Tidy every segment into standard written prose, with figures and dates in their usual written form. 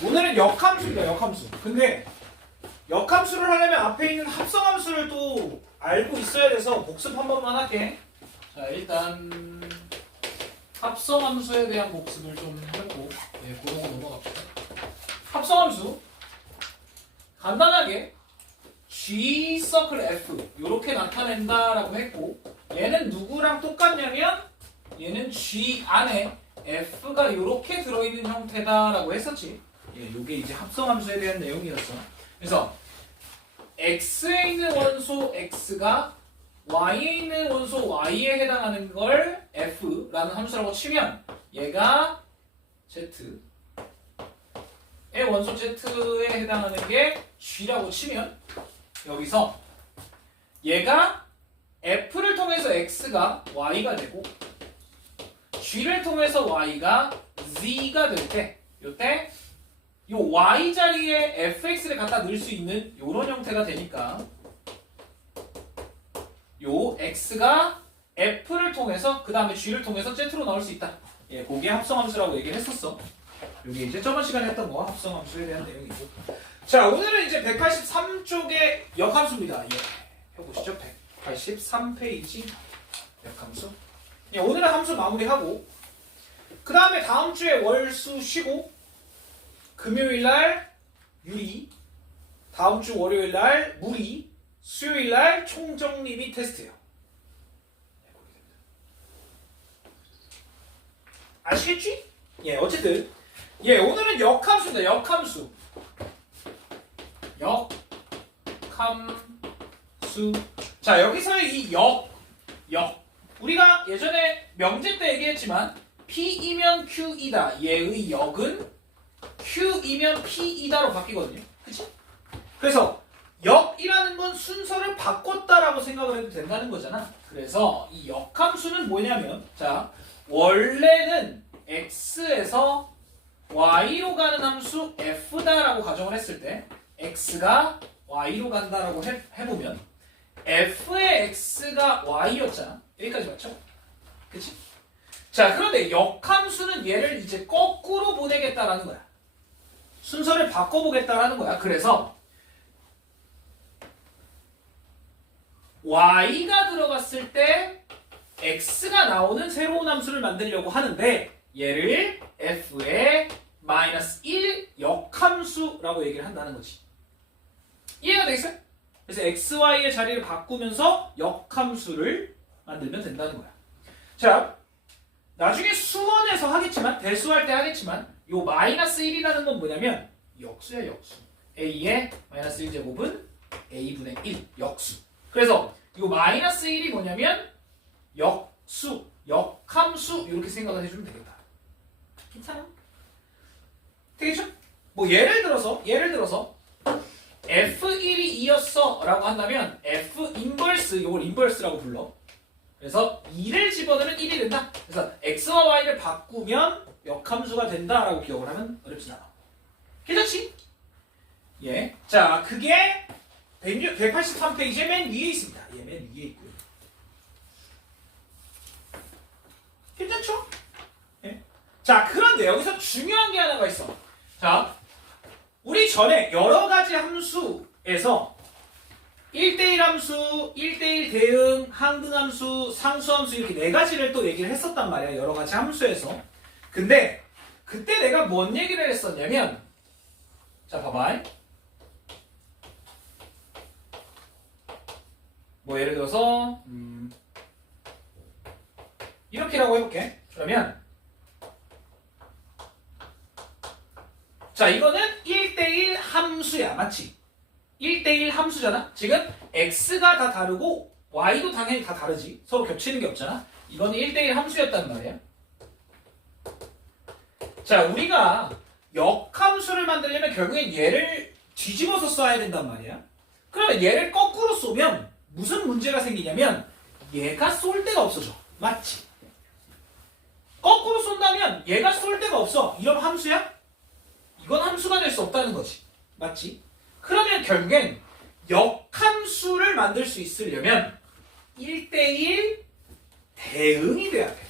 오늘은 역함수입니다. 역함수. 근데 역함수를 하려면 앞에 있는 합성함수를 또 알고 있어야 돼서 복습 한 번만 할게. 자, 일단 합성함수에 대한 복습을 좀 해보고 그런 거 넘어갑시다. 합성함수 간단하게 G 서클 F 이렇게 나타낸다라고 했고, 얘는 누구랑 똑같냐면 얘는 G 안에 F가 이렇게 들어있는 형태다라고 했었지. 이게 이제 합성함수에 대한 내용이었어. 그래서 X에 있는 원소 X가 Y에 있는 원소 Y에 해당하는 걸 F라는 함수라고 치면, 얘가 Z의 원소 Z에 해당하는 게 G라고 치면, 여기서 얘가 F를 통해서 X가 Y가 되고 G를 통해서 Y가 Z가 될 때, 요때 요 Y 자리에 fx를 갖다 넣을 수 있는 요런 형태가 되니까 요 x가 f를 통해서 그 다음에 g를 통해서 z로 나올 수 있다. 그게 합성함수라고 얘기를 했었어. 요게 이제 저번 시간에 했던 거 합성함수에 대한 내용이고. 자, 오늘은 이제 183쪽의 역함수입니다. 해보시죠. 183페이지 역함수. 오늘은 함수 마무리하고 그 다음에 다음 주에 월수 쉬고 금요일날 유리, 다음 주 월요일날 무리, 수요일날 총정립이 테스트예요. 아시겠지? 어쨌든 오늘은 역함수입니다. 역함수. 역함수. 자, 여기서의 이 역. 우리가 예전에 명제 때 얘기했지만 P이면 Q이다. 얘의 역은 Q이면 P이다로 바뀌거든요. 그치? 그래서 역이라는 건 순서를 바꿨다라고 생각을 해도 된다는 거잖아. 그래서 이 역함수는 뭐냐면, 자, 원래는 X에서 Y로 가는 함수 F다라고 가정을 했을 때 X가 Y로 간다라고 해보면 F의 X가 Y였잖아. 여기까지 맞죠? 그치? 자, 그런데 역함수는 얘를 이제 거꾸로 보내겠다라는 거야. 순서를 바꿔보겠다라는 거야. 그래서 y가 들어갔을 때 x가 나오는 새로운 함수를 만들려고 하는데 얘를 f의 -1 역함수라고 얘기를 한다는 거지. 이해가 되겠어요? 그래서 xy의 자리를 바꾸면서 역함수를 만들면 된다는 거야. 자, 나중에 수원에서 하겠지만, 대수할 때 하겠지만, 요 -1이라는 건 뭐냐면 역수야, 역수. a의 -1제곱은 a분의 1 역수. 그래서 요 -1이 뭐냐면 역수, 역함수 이렇게 생각을 해주면 되겠다. 괜찮아? 되겠죠? 뭐 예를 들어서 f1이 2였어 라고 한다면 f 인버스, 요걸 인버스라고 불러. 그래서 2를 집어넣으면 1이 된다. 그래서 x와 y를 바꾸면 역함수가 된다라고 기억을 하면 어렵진 않아. 괜찮지? 자, 그게 183페이지의 맨 위에 있습니다. 맨 위에 있고요. 괜찮죠? 자, 그런데 여기서 중요한 게 하나가 있어. 자, 우리 전에 여러 가지 함수에서 1대1 함수, 1대1 대응, 항등함수, 상수함수 이렇게 네 가지를 또 얘기를 했었단 말이야. 여러 가지 함수에서. 근데 그때 내가 뭔 얘기를 했었냐면, 자, 봐봐. 뭐 예를 들어서 이렇게라고 해볼게. 그러면 자, 이거는 1대1 함수야. 맞지? 1대1 함수잖아. 지금 x가 다 다르고 y도 당연히 다 다르지. 서로 겹치는 게 없잖아. 이거는 1대1 함수였단 말이야. 자, 우리가 역함수를 만들려면 결국엔 얘를 뒤집어서 써야 된단 말이야. 그러면 얘를 거꾸로 쏘면 무슨 문제가 생기냐면 얘가 쏠 데가 없어져. 맞지? 거꾸로 쏜다면 얘가 쏠 데가 없어. 이런 함수야? 이건 함수가 될 수 없다는 거지. 맞지? 그러면 결국엔 역함수를 만들 수 있으려면 1대1 대응이 돼야 돼.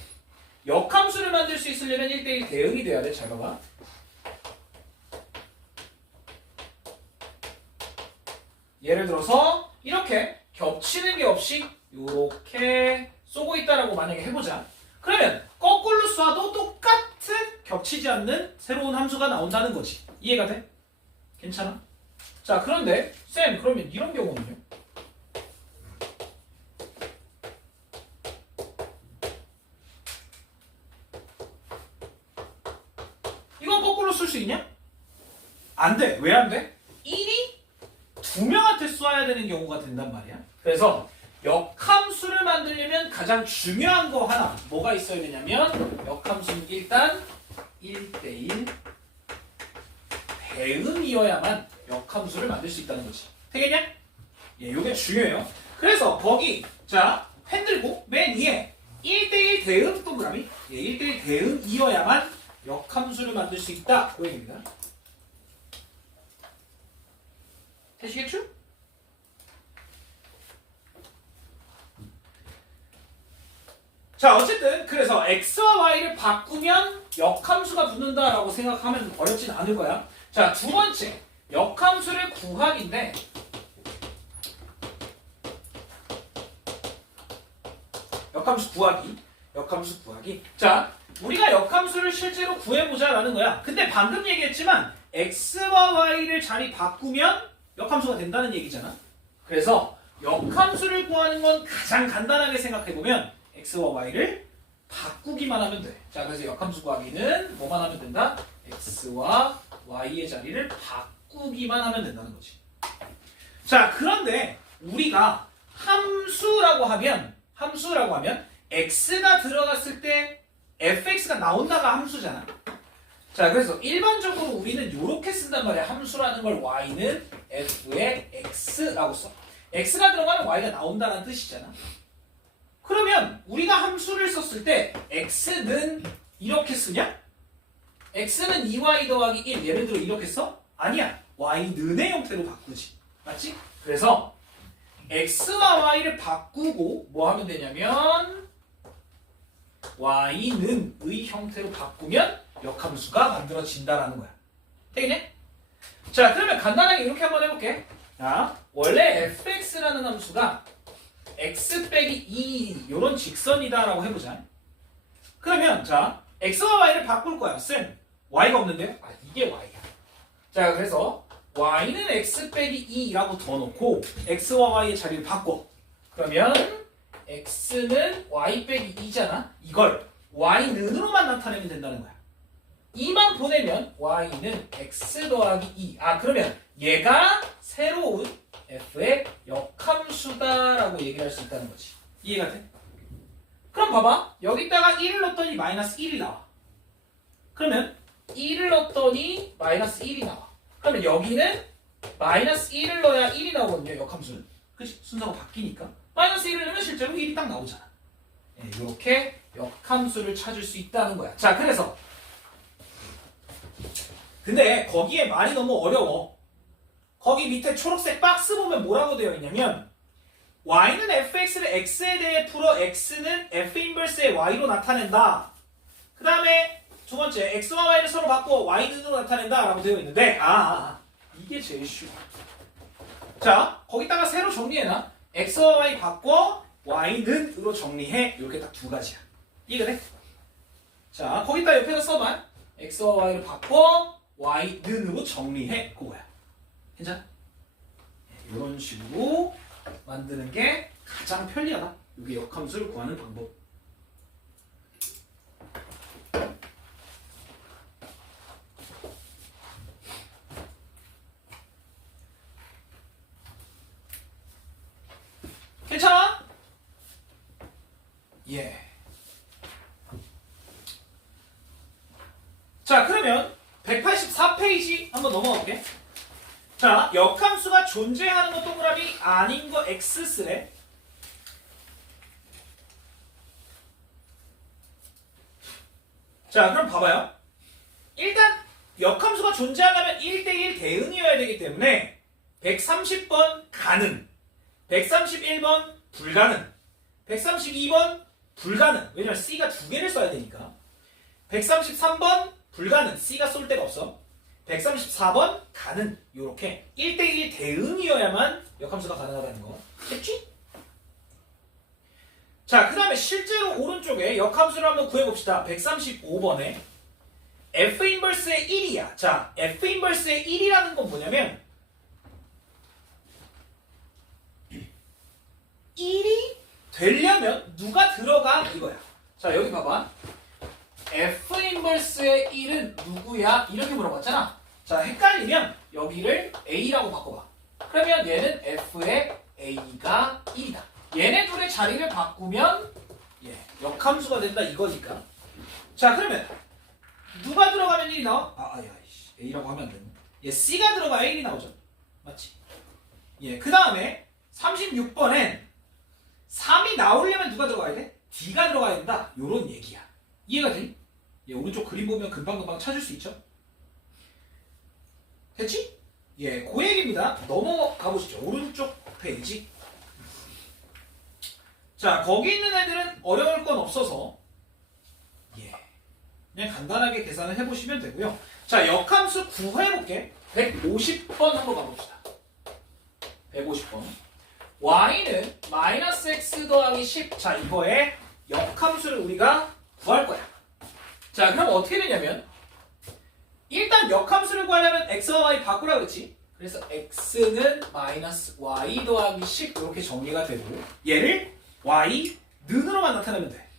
역함수를 만들 수 있으려면 1대1 대응이 돼야 돼. 잘 봐봐. 예를 들어서 이렇게 겹치는 게 없이 이렇게 쏘고 있다라고 만약에 해보자. 그러면 거꾸로 쏴도 똑같은 겹치지 않는 새로운 함수가 나온다는 거지. 이해가 돼? 괜찮아? 자, 그런데 쌤, 그러면 이런 경우는요? 이건 거꾸로 쓸 수 있냐? 안 돼. 왜 안 돼? 1이 두 명한테 쏴야 되는 경우가 된단 말이야. 그래서 역함수를 만들려면 가장 중요한 거 하나 뭐가 있어야 되냐면 역함수는 일단 1대1 대응이어야만 역함수를 만들 수 있다는 거지. 되겠냐? 예, 이게 중요해요. 그래서 거기 자 펜 들고 맨 위에 1대1 대응 동그라미 1대1 대응이어야만 역함수를 만들 수 있다. 그 얘기입니다. 되시겠죠? 자, 어쨌든 그래서 x와 y를 바꾸면 역함수가 붙는다라고 생각하면 어렵진 않을 거야. 자, 두 번째 역함수를 구하기인데 역함수 구하기. 자, 우리가 역함수를 실제로 구해보자라는 거야. 근데 방금 얘기했지만 x와 y를 자리 바꾸면 역함수가 된다는 얘기잖아. 그래서 역함수를 구하는 건 가장 간단하게 생각해보면 x와 y를 바꾸기만 하면 돼. 자, 그래서 역함수 구하기는 뭐만 하면 된다? x와 y의 자리를 바꾸기만 하면 된다는 거지. 자, 그런데 우리가 함수라고 하면 x가 들어갔을 때 fx가 나온다가 함수잖아. 자, 그래서 일반적으로 우리는 이렇게 쓴단 말이야. 함수라는 걸 y는 f의 x라고 써. x가 들어가면 y가 나온다는 뜻이잖아. 그러면 우리가 함수를 썼을 때 x는 이렇게 쓰냐? x는 2y 더하기 1 예를 들어 이렇게 써? 아니야. y는의 형태로 바꾸지. 맞지? 그래서 x와 y를 바꾸고 뭐 하면 되냐면 y는의 형태로 바꾸면 역함수가 만들어진다라는 거야. 되겠네? 자, 그러면 간단하게 이렇게 한번 해볼게. 자, 원래 fx라는 함수가 x 빼기 2 이런 직선이다라고 해보자. 그러면 자, x와 y를 바꿀 거야. 쌤, y가 없는데요? 아, 이게 y야. 자, 그래서 y는 x 빼기 2라고 더 놓고 x와 y의 자리를 바꿔. 그러면 x는 y 빼기 2잖아. 이걸 y는으로만 나타내면 된다는 거야. 2만 보내면 y는 x 더하기 2. 아, 그러면 얘가 새로운 f의 역함수다라고 얘기를 할 수 있다는 거지. 이해가 돼? 그럼 봐봐. 여기다가 1을 넣었더니 마이너스 1이 나와. 그러면 1을 넣었더니 마이너스 1이 나와. 그러면 여기는 마이너스 1을 넣어야 1이 나오거든요. 역함수는. 그치? 순서가 바뀌니까. 마이너스 1을 넣으면 실제로 1이 딱 나오잖아. 네, 이렇게 역함수를 찾을 수 있다는 거야. 자, 그래서 근데 거기에 말이 너무 어려워. 거기 밑에 초록색 박스 보면 뭐라고 되어 있냐면 y는 fx를 x에 대해 풀어 x는 f 인버스의 y로 나타낸다. 그 다음에 두 번째 x와 y를 서로 바꿔 y는으로 나타낸다 라고 되어 있는데 이게 제일 쉬워. 자, 거기다가 새로 정리해놔. x와 y 바꿔 y는으로 정리해. 이렇게 딱 두 가지야. 이해가 돼? 자, 거기다 옆에다 써봐. x와 y를 바꿔 y는으로 정리해. 그거야. 괜찮아? 이런 식으로 만드는 게 가장 편리하다. 이게 역함수를 구하는 방법. 괜찮아? 예. 자, 그러면 184페이지 한번 넘어갈게. 자, 역함수가 존재하는 거 동그라미 아닌 거 X 쓰래. 자, 그럼 봐봐요. 일단 역함수가 존재하려면 1대1 대응이어야 되기 때문에 130번 가능, 131번 불가능, 132번 불가능. 왜냐면 C가 두 개를 써야 되니까. 133번 불가능. C가 쏠 데가 없어. 134번 가는 요렇게 1대1 대응이어야만 역함수가 가능하다는 거. 됐지? 자, 그 다음에 실제로 오른쪽에 역함수를 한번 구해봅시다. 135번에 F 인버스의 1이야. 자, F 인버스의 1이라는 건 뭐냐면 1이 되려면 누가 들어가 이거야. 자, 여기 봐봐. F 인버스의 1은 누구야? 이렇게 물어봤잖아. 자, 헷갈리면 여기를 A라고 바꿔봐. 그러면 얘는 F의 A가 1이다. 얘네 둘의 자리를 바꾸면 역함수가 된다 이거니까. 자, 그러면 누가 들어가면 1이 나와? A라고 하면 안 되네. 얘 C가 들어가야 1이 나오죠. 맞지? 그 다음에 36번엔 3이 나오려면 누가 들어가야 돼? D가 들어가야 된다. 요런 얘기야. 이해가 되니? 오른쪽 그림 보면 금방금방 찾을 수 있죠? 됐지? 그 얘기입니다. 넘어가 보시죠. 오른쪽 페이지. 자, 거기 있는 애들은 어려울 건 없어서 그냥 간단하게 계산을 해보시면 되고요. 자, 역함수 구해볼게. 150번 한번 가봅시다. 150번. y는 마이너스 x 더하기 10. 자, 이거에 역함수를 우리가 구할 거야. 자, 그럼 어떻게 되냐면 일단 역함수를 구하려면 x와 y 바꾸라 그랬지. 그래서 x는 마이너스 y 더하기 10 이렇게 정리가 되고 얘를 y 는으로만 나타내면 돼.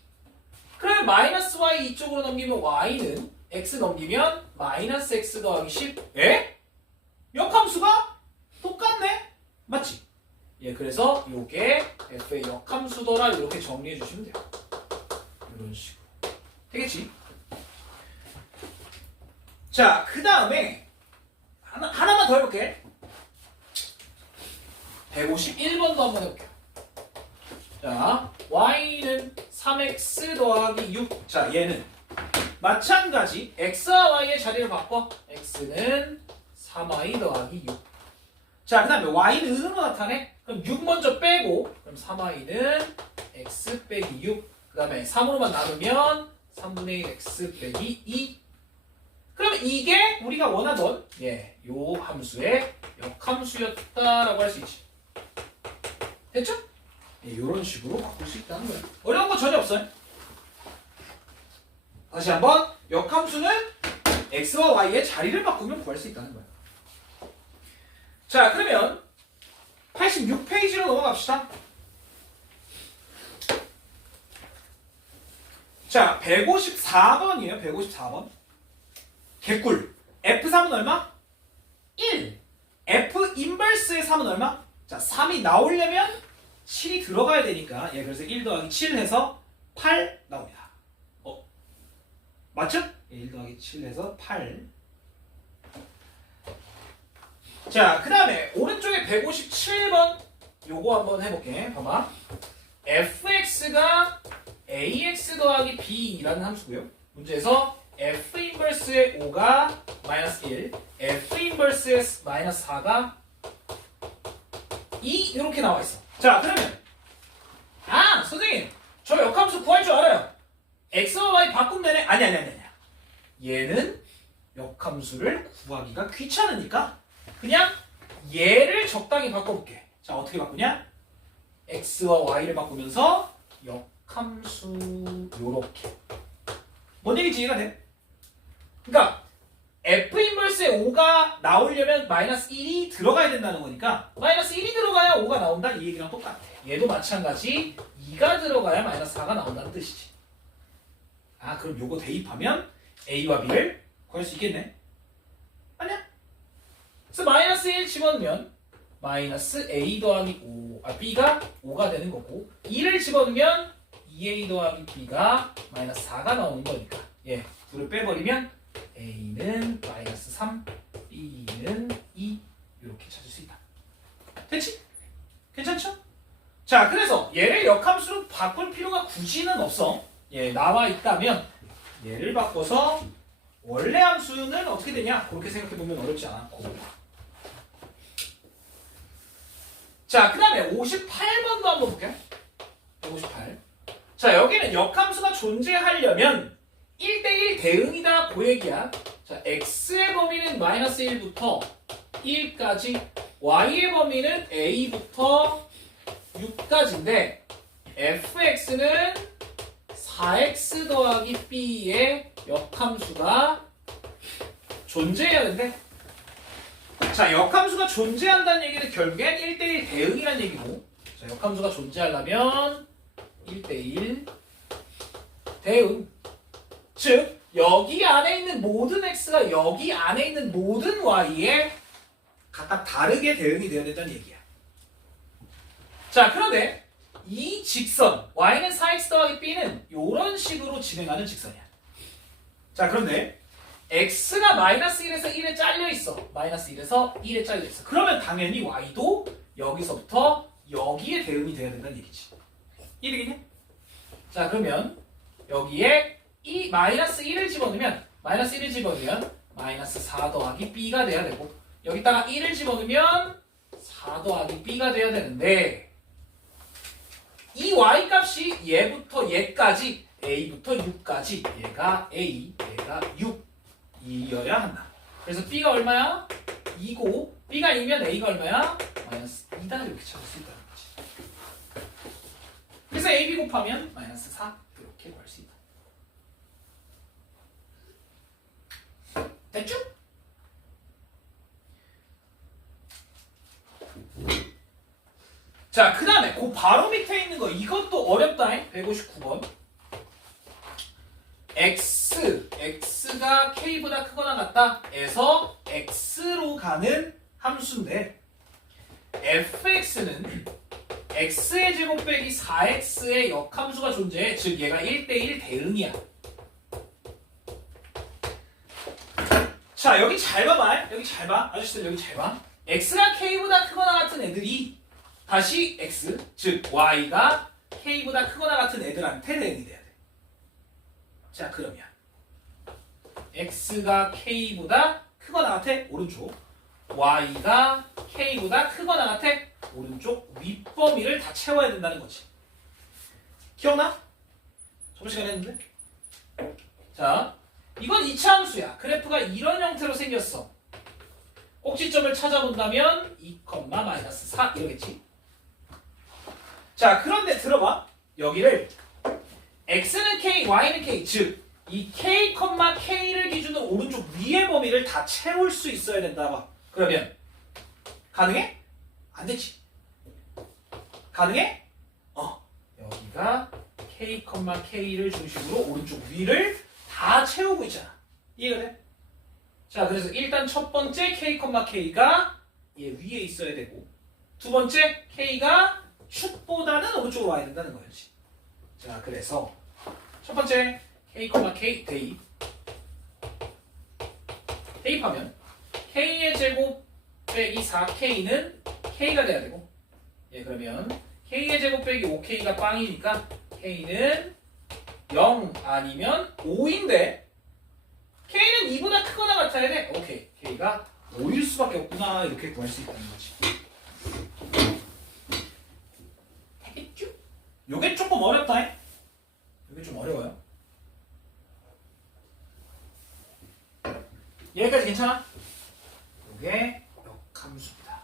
그러면 마이너스 y 이쪽으로 넘기면 y는 x 넘기면 마이너스 x 더하기 10. 역함수가 똑같네? 맞지? 그래서 이게 f의 역함수더라 이렇게 정리해 주시면 돼요. 이런 식으로. 되겠지? 자, 그 다음에 하나만 더 해볼게. 151번도 한번 해볼게요. 자, y는 3x 더하기 6. 자, 얘는 마찬가지 x와 y의 자리를 바꿔. x는 3y 더하기 6. 자, 그 다음에 y는 은으로 나타내. 그럼 6 먼저 빼고 그럼 3y는 x 빼기 6. 그 다음에 3으로만 나누면 3분의 1 x 빼기 2. 그러면 이게 우리가 원하던 요 함수의 역함수였다라고 할 수 있지. 됐죠? 이런 식으로 바꿀 수 있다는 거예요. 어려운 거 전혀 없어요. 다시 한번 역함수는 x와 y의 자리를 바꾸면 구할 수 있다는 거예요. 자, 그러면 86페이지로 넘어갑시다. 자, 154번이에요. 154번. 개꿀. F3은 얼마? 1. F 인버스의 3은 얼마? 자, 3이 나오려면 7이 들어가야 되니까 그래서 1 더하기 7 해서 8 나옵니다. 맞죠? 1 더하기 7 해서 8. 자, 그 다음에 오른쪽에 157번 요거 한번 해볼게. 봐봐. fx가 ax 더하기 b라는 함수고요. 문제에서 f 인버스의 5가 마이너스 1, f 인버스의 마이너스 4가 2 이렇게 나와 있어. 자, 그러면 선생님 저 역함수 구할 줄 알아요. x와 y 바꾸면 되네. 아니. 얘는 역함수를 구하기가 귀찮으니까 그냥 얘를 적당히 바꿔볼게. 자, 어떻게 바꾸냐? x와 y를 바꾸면서 역함수 요렇게. 뭔 얘기인지 이해가 돼? 그러니까 f 인버스의 5가 나오려면 마이너스 1이 들어가야 된다는 거니까 마이너스 1이 들어가야 5가 나온다 이 얘기랑 똑같아. 얘도 마찬가지 2가 들어가야 마이너스 4가 나온다는 뜻이지. 그럼 요거 대입하면 a와 b를 구할 수 있겠네? 아니야? 그래서 마이너스 1 집어넣으면 마이너스 a 더하기 5, b가 5가 되는 거고 2를 집어넣으면 2a 더하기 b가 마이너스 4가 나오는 거니까 둘을 빼버리면 a는 마이너스 3, b는 2 이렇게 찾을 수 있다. 됐지? 괜찮죠? 자, 그래서 얘를 역함수로 바꿀 필요가 굳이는 없어. 나와 있다면 얘를 바꿔서 원래 함수는 어떻게 되냐? 그렇게 생각해보면 어렵지 않고. 자, 그 다음에 58번도 한번 볼게요. 158. 자, 여기는 역함수가 존재하려면 1대1 대응이다 그 얘기야. 자, x의 범위는 마이너스 1부터 1까지, y의 범위는 a부터 6까지인데 fx는 4x 더하기 b의 역함수가 존재해야 된대. 자, 역함수가 존재한다는 얘기는 결국엔 1대1 대응이라는 얘기고, 자, 역함수가 존재하려면 1대1 대응. 즉, 여기 안에 있는 모든 x가 여기 안에 있는 모든 y에 각각 다르게 대응이 되어야 된다는 얘기야. 자, 그런데 이 직선 y는 4x 더하기 b는 이런 식으로 진행하는 직선이야. 자, 그런데 x가 마이너스 1에서 1에 잘려 있어. 마이너스 1에서 1에 잘려 있어. 그러면 당연히 y도 여기서부터 여기에 대응이 돼야 된다는 얘기지. 이해되겠냐? 자, 그러면 여기에 이 마이너스 1을 집어넣으면 마이너스 4 더하기 b가 돼야 되고, 여기다가 1을 집어넣으면 4 더하기 b가 돼야 되는데, 이 y 값이 얘부터 얘까지 a부터 6까지, 얘가 a, 얘가 6이어야 한다. 그래서 b가 얼마야? 2고, b가 2면 a가 얼마야? 마이너스 2다. 이렇게 찾을 수 있다는 거지. 그래서 ab 곱하면 마이너스 4 이렇게 구할 수 있다. 됐죠? 자, 그 다음에 그 바로 밑에 있는 거, 이것도 어렵다. 159번. x가 k보다 크거나 같다 에서 x로 가는 함수인데, fx는 x의 제곱 빼기 4x의 역함수가 존재해. 즉 얘가 1대1 대응이야. 자, 여기 잘 봐봐. 여기 잘 봐. 아저씨들 여기 잘 봐. x가 k보다 크거나 같은 애들이 다시 x, 즉 y가 k보다 크거나 같은 애들한테 대응이 돼야 돼. 자, 그러면 x가 k보다 크거나 같아. 오른쪽. y가 k보다 크거나 같아. 오른쪽 윗범위를 다 채워야 된다는 거지. 기억나? 저번 시간에 했는데? 자, 이건 2차 함수야. 그래프가 이런 형태로 생겼어. 꼭지점을 찾아본다면 2, 마이너스 4 이러겠지. 자, 그런데 들어봐. 여기를 x는 k, y는 k, 즉 이 k, k를 기준으로 오른쪽 위의 범위를 다 채울 수 있어야 된다 봐. 그러면 가능해? 안 되지. 가능해? 여기가 k, k를 중심으로 오른쪽 위를 다 채우고 있잖아. 이해가 돼? 자, 그래서 일단 첫 번째 k, k가 얘 위에 있어야 되고, 두 번째 k가 축보다는 오른쪽으로 와야 된다는 거였지. 자, 그래서 첫 번째 k, k 대입하면 k의 제곱 빼기 4k는 k가 돼야 되고, 예, 그러면 k의 제곱 빼기 5k가 빵이니까 k는 0 아니면 5인데 k는 2보다 크거나 같아야 돼. 오케이, k가 5일 수밖에 없구나. 이렇게 구할 수 있다는 거지. 되겠죠? 요게 조금 어렵다. 요게 좀 어려워요. 여기까지 괜찮아? 요게 역함수입니다.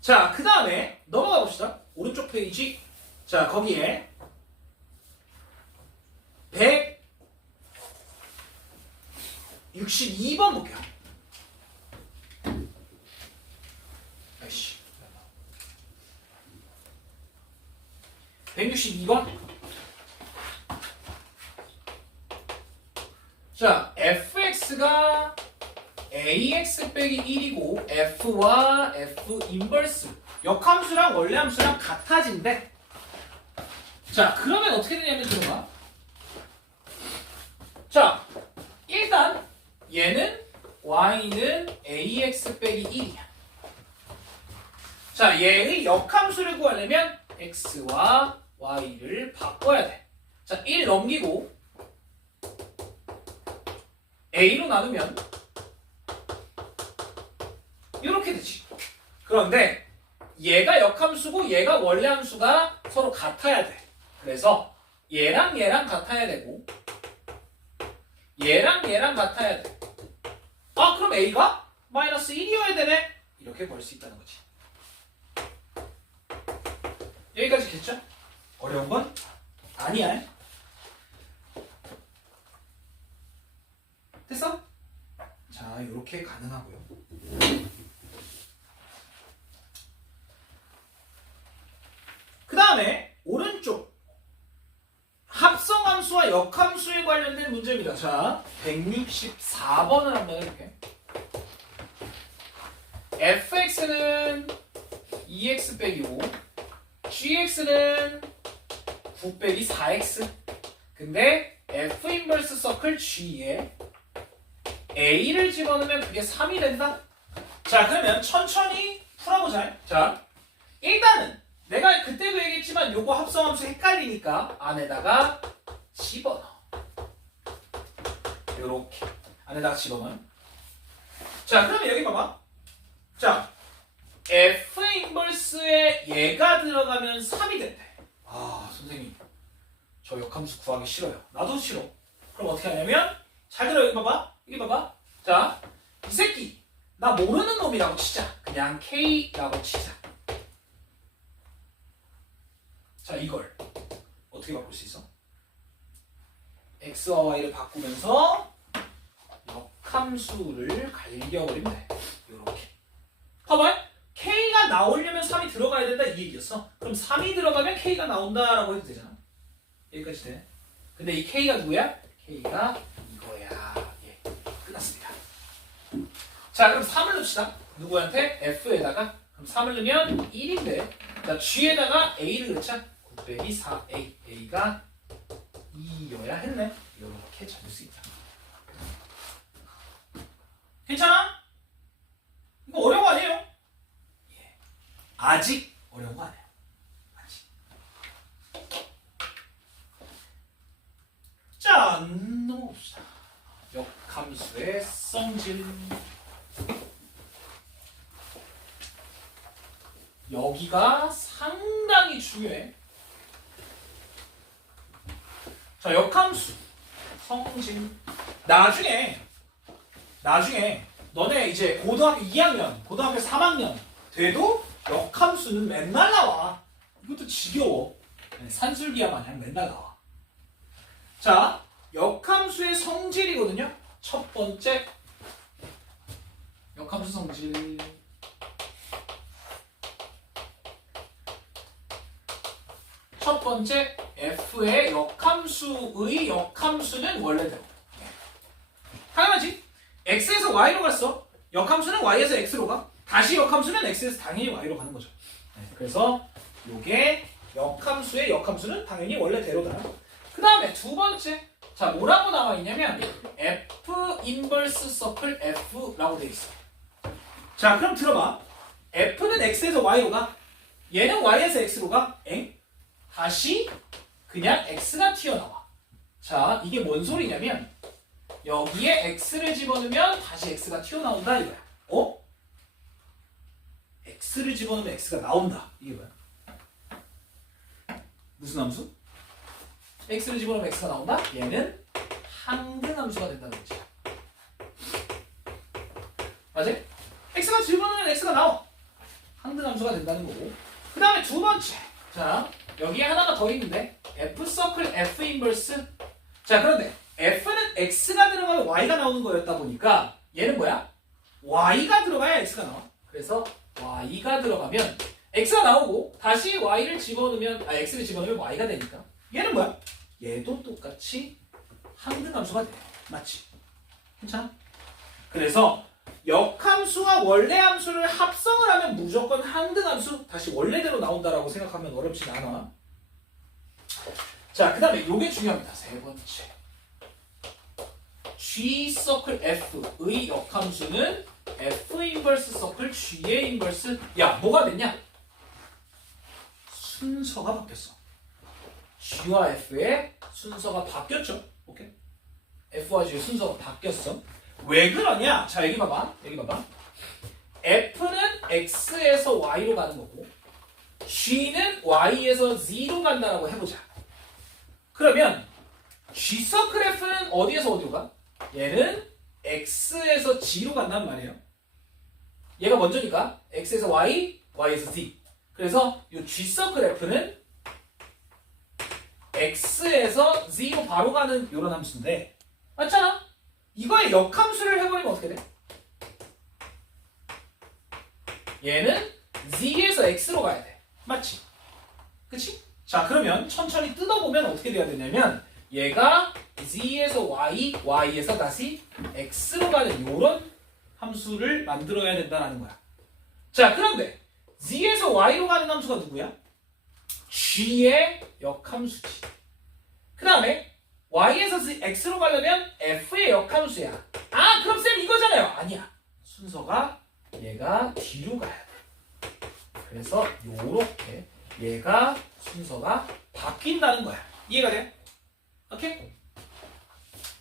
자, 그 다음에 넘어가 봅시다. 오른쪽 페이지. 자, 거기에 162번 볼게요. 아이씨. 162번. 자, fx가 ax 빼기 1이고 f와 f 인버스 역함수랑 원래 함수랑 같아진대. 자, 그러면 어떻게 되냐면 들어봐. 자, 일단 얘는 y는 ax 빼기 1이야. 자, 얘의 역함수를 구하려면 x와 y를 바꿔야 돼. 자, 1 넘기고 a로 나누면 이렇게 되지. 그런데 얘가 역함수고 얘가 원래 함수가 서로 같아야 돼. 그래서 얘랑 얘랑 같아야 되고, 얘랑 얘랑 같아야 돼. 아, 그럼 A가 마이너스 1이어야 되네. 이렇게 구할 수 있다는 거지. 여기까지 됐죠? 어려운 건 아니야. 됐어? 자, 이렇게 가능하고요. 그 다음에 오른쪽 합성함수와 역함수에 관련된 문제입니다. 자, 164번을 한번 해볼게. fx는 2x 빼기 5, gx는 9 빼기 4x. 근데 f 인버스 서클 g에 a를 집어넣으면 그게 3이 된다. 자, 그러면 천천히 풀어보자. 자, 일단은 내가 그때도 얘기했지만 요거 합성함수 헷갈리니까 안에다가 집어넣어. 요렇게 안에다가 집어넣어. 자, 그러면 여기 봐봐. 자, f 인버스에 얘가 들어가면 3이 된대. 아, 선생님 저 역함수 구하기 싫어요. 나도 싫어. 그럼 어떻게 하냐면 잘 들어. 여기 봐봐. 여기 봐봐. 자, 이 새끼 나 모르는 놈이라고 치자. 그냥 K라고 치자. 자, 이걸 어떻게 바꿀 수 있어? X와 Y를 바꾸면서 역함수를 갈겨버리면 돼. 요렇게. 봐봐. K가 나오려면 3이 들어가야 된다 이 얘기였어. 그럼 3이 들어가면 K가 나온다라고 해도 되잖아. 여기까지 돼. 근데 이 K가 누구야? K가 이거야. 예. 끝났습니다. 자, 그럼 3을 넣읍시다. 누구한테? F에다가. 그럼 3을 넣으면 1인데. 자, G에다가 A를 넣자. 9 빼기 4A. A가 2여야 했네. 이렇게 찾을 수 있다. 괜찮아? 이거 어려운 거 아니에요? 예. 아직 어려운 거 아니에요. 아직. 자, 넘어봅시다. 역함수의 성질. 여기가 상당히 중요해. 자, 역함수 성질. 나중에 너네 이제 고등학교 2학년, 고등학교 3학년 돼도 역함수는 맨날 나와. 이것도 지겨워. 산술기야 마냥 맨날 나와. 자, 역함수의 성질이거든요. 첫 번째 역함수 성질. 첫 번째 f의 역함수의 역함수는 원래대로. 당연하지. x에서 y로 갔어. 역함수는 y에서 x로 가. 다시 역함수는 x에서 당연히 y로 가는 거죠. 그래서 요게 역함수의 역함수는 당연히 원래대로다. 그 다음에 두 번째. 자, 뭐라고 나와 있냐면 f 인버스 서클 f라고 돼 있어. 자, 그럼 들어봐. f는 x에서 y로 가. 얘는 y에서 x로 가. 엥? 다시 그냥 x가 튀어나와. 자, 이게 뭔 소리냐면 여기에 x를 집어넣으면 다시 x가 튀어나온다 이거야. 어? x를 집어넣으면 x가 나온다. 이게 뭐야? 무슨 함수? x를 집어넣으면 x가 나온다? 얘는 항등함수가 된다는 거지. 맞지? x가 집어넣으면 x가 나와. 항등함수가 된다는 거고. 그 다음에 두 번째. 자, 여기에 하나가 더 있는데 f 서클 f 인버스. 자, 그런데 f는 x가 들어가면 y가 나오는 거였다 보니까 얘는 뭐야? y가 들어가야 x가 나와. 그래서 y가 들어가면 x가 나오고 다시 y를 집어넣으면 x를 집어넣으면 y가 되니까 얘는 뭐야? 얘도 똑같이 항등함수가 돼. 맞지? 괜찮아? 그래서 역함수와 원래함수를 합성을 하면 무조건 항등함수 다시 원래대로 나온다라고 생각하면 어렵진 않아. 자, 그 다음에 요게 중요합니다. 세 번째. G 서클 F의 역함수는 F 인버스 서클 G의 인버스. 야, 뭐가 됐냐? 순서가 바뀌었어. G와 F의 순서가 바뀌었죠. 오케이? F와 G의 순서가 바뀌었어. 왜 그러냐? 자, 여기 봐봐. 여기 봐봐. F는 X에서 Y로 가는 거고 G는 Y에서 Z로 간다라고 해보자. 그러면 G 서클 F는 어디에서 어디로 가? 얘는 x에서 g로 간단 말이에요. 얘가 먼저니까 x에서 y, y에서 z. 그래서 이 g 서클 f는 x에서 z로 바로 가는 이런 함수인데 맞잖아? 이거의 역함수를 해버리면 어떻게 돼? 얘는 z에서 x로 가야 돼. 맞지? 그치? 자 그러면 천천히 뜯어보면 어떻게 돼야 되냐면 얘가 z에서 y, y에서 다시 x로 가는 이런 함수를 만들어야 된다는 거야. 자 그런데 z에서 y로 가는 함수가 누구야? g의 역함수지. 그 다음에 y에서 x로 가려면 f의 역함수야. 아 그럼 쌤 이거잖아요. 아니야. 순서가 얘가 뒤로 가야 돼. 그래서 요렇게 얘가 순서가 바뀐다는 거야. 이해가 돼? 오케이?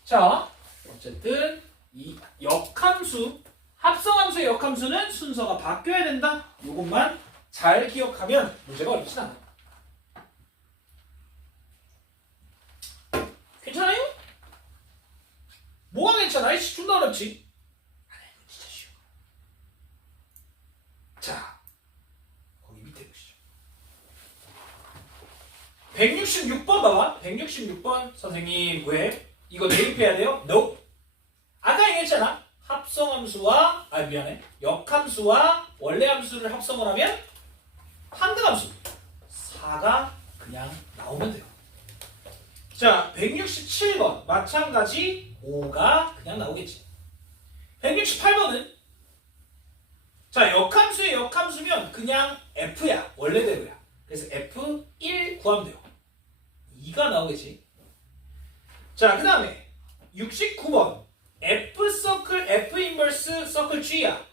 자 어쨌든 이 역함수 합성함수의 역함수는 순서가 바뀌어야 된다. 요것만 잘 기억하면 문제가 어렵진 않아. 괜찮아요? 뭐가 괜찮아? 이씨 존나 어렵지? 아니 이거 진짜 쉬워. 자 거기 밑에 보시죠. 166번 봐봐. 166번 선생님 왜? 이거 대입해야 돼요? No. 아까 얘기했잖아. 합성함수와 미안해. 역함수와 원래함수를 합성을 하면 한등함수 4가 그냥 나오면 돼요. 자 167번 마찬가지 5가 그냥 나오겠지. 168번은 자 역함수의 역함수면 그냥 F야. 원래대로야. 그래서 F1 구하면 돼요. 2가 나오겠지. 자 그 다음에 69번 F 서클 F 인버스 서클 G야.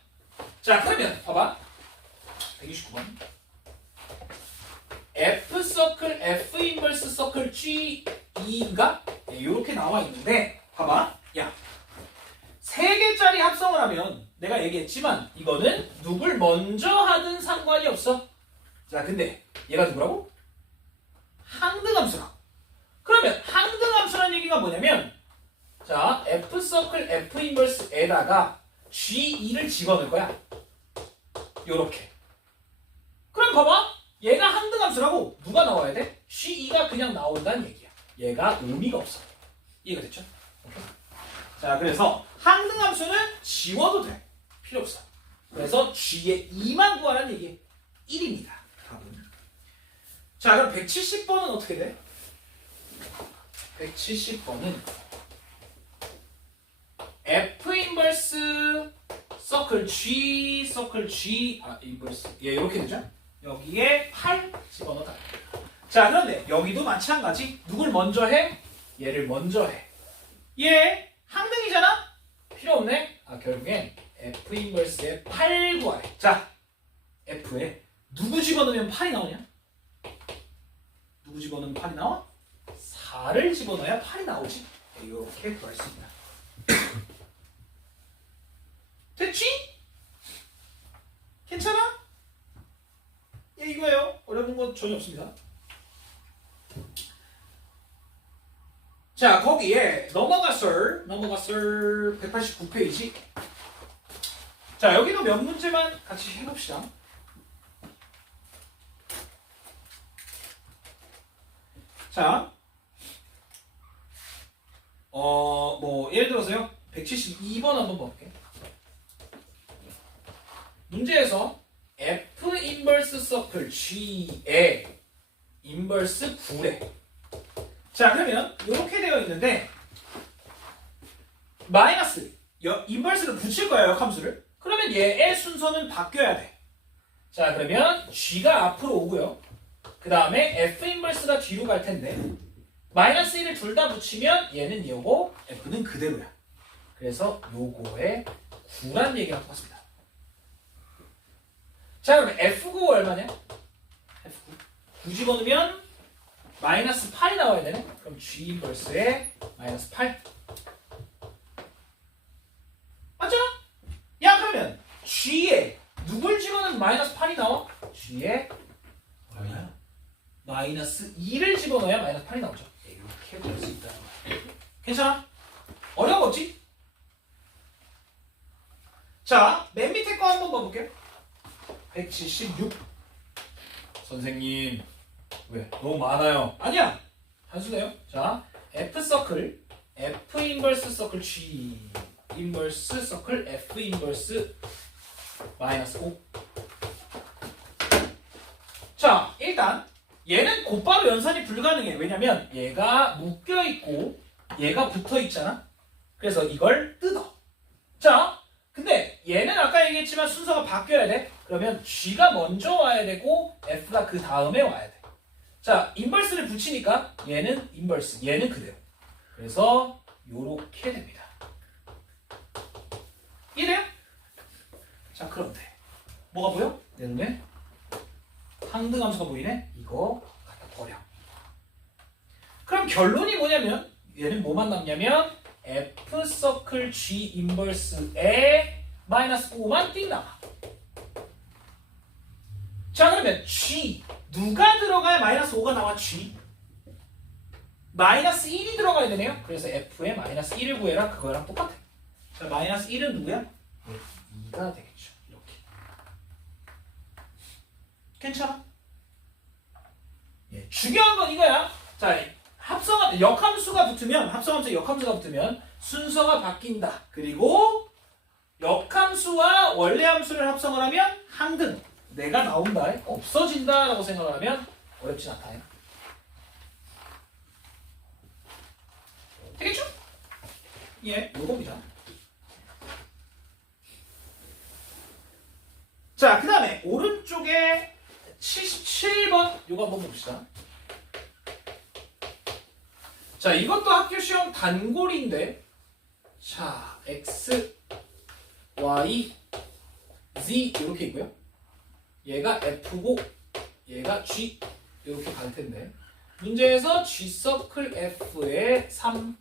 자 그러면 봐봐. 169번 F 서클 F 인버스 서클 G인가? 이렇게 나와 있는데 봐봐. 야, 3개짜리 합성을 하면 내가 얘기했지만 이거는 누굴 먼저 하든 상관이 없어. 자 근데 얘가 누구라고? 항등함수라고. 그러면 항등함수라는 얘기가 뭐냐면 자 F 서클 F 인버스에다가 G2를 집어넣을 거야. 요렇게. 그럼 봐봐. 얘가 항등함수라고 누가 나와야 돼? G2가 그냥 나온다는 얘기야. 얘가 의미가 없어. 이해가 됐죠? 오케이. 자 그래서 항등함수는 지워도 돼. 필요 없어. 그래서 G의 2만 구하라는 얘기. 1입니다. 답은. 자 그럼 170번은 어떻게 돼? 170번은 F 인버스 서클 G 인버스 이렇게 되죠? 여기에 8 집어넣다. 자 그런데 여기도 마찬가지. 누굴 먼저 해? 얘를 먼저 해. 얘 항등이잖아? 필요 없네? 결국엔 F 인버스에 8 구하래. 자 F에 누구 집어넣으면 8이 나오냐? 누구 집어넣으면 8이 나와? 4를 집어넣어야 8이 나오지. 이렇게 구할 수 있다. 됐지? 괜찮아? 예, 이거예요. 어려운 건 전혀 없습니다. 자, 거기에 넘어갔을 189페이지. 자, 여기도 몇 문제만 같이 해봅시다. 자, 뭐 예를 들어서요. 172번 한번 볼게. 문제에서 F 인버스 서클 G의 인버스 9래. 자 그러면 이렇게 되어 있는데 마이너스 인버스를 붙일 거예요. 역함수를. 그러면 얘의 순서는 바뀌어야 돼. 자 그러면 G가 앞으로 오고요. 그 다음에 F 인버스가 뒤로 갈 텐데 마이너스 1을 둘 다 붙이면 얘는 얘고 F는 그대로야. 그래서 요거에 9란 얘기가 똑같습니다. 자 그럼 F9 얼마냐? F9 9 집어넣으면 마이너스 8이 나와야 되네. 그럼 G 인버스에 마이너스 8 맞죠? 야 그러면 G에 누굴 집어넣으면 마이너스 8이 나와? G에 얼마야? 마이너스 2를 집어넣어야 마이너스 8이 나오죠. 이렇게 볼 수 있다. 괜찮아? 어려운 거 없지? 자, 맨 밑에 거 한번 봐볼게요. 176. 선생님, 왜? 너무 많아요. 아니야. 단순해요. 자, F 서클, F 인버스 서클 G 인버스 서클 F 인버스 마이너스 5. 자, 일단 얘는 곧바로 연산이 불가능해. 왜냐면 얘가 묶여있고 얘가 붙어있잖아. 그래서 이걸 뜯어. 자, 근데 얘는 아까 얘기했지만 순서가 바뀌어야 돼. 그러면 G가 먼저 와야 되고 F가 그 다음에 와야 돼. 자, 인버스를 붙이니까 얘는 인버스, 얘는 그대로. 그래서 요렇게 됩니다. 이래요? 자, 그런데 뭐가 보여? 내 눈에 상등함수가 보이네? 이거 갖다 버려. 그럼 결론이 뭐냐면 얘는 뭐만 남냐면 F 서클 G 인버스에 마이너스 5만 띵 남아. 자, 그러면 G 누가 들어가야 마이너스 5가 나와? G 마이너스 1이 들어가야 되네요. 그래서 F에 마이너스 1을 구해라. 그거랑 똑같아. 자, 마이너스 1은 누구야? 2가 되겠죠. 이렇게. 괜찮아? 예, 중요한 건 이거야. 자, 합성 역함수가 붙으면 합성함수 역함수가 붙으면 순서가 바뀐다. 그리고 역함수와 원래 함수를 합성을 하면 항등 내가 나온다. 없어진다라고 생각을 하면 어렵진 않다. 되겠죠? 예, 요겁니다. 자, 그 다음에 오른쪽에 77번 요거 한번 봅시다. 자, 이것도 학교 시험 단골인데 자, X, Y, Z 이렇게 있고요. 얘가 F고 얘가 G 이렇게 갈 텐데 문제에서 G 서클 F에 3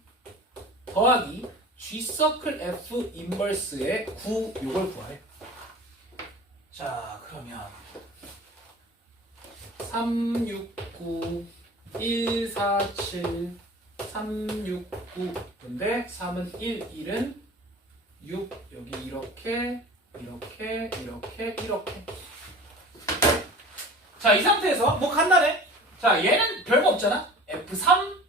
더하기 G 서클 F 인버스에 9 요걸 구하래. 자, 그러면 3, 6, 9, 1, 4, 7, 3, 6, 9인데 3은 1, 1은 6, 여기 이렇게 이렇게 이렇게 이렇게. 자, 이 상태에서 뭐 간단해. 자, 얘는 별거 없잖아. F3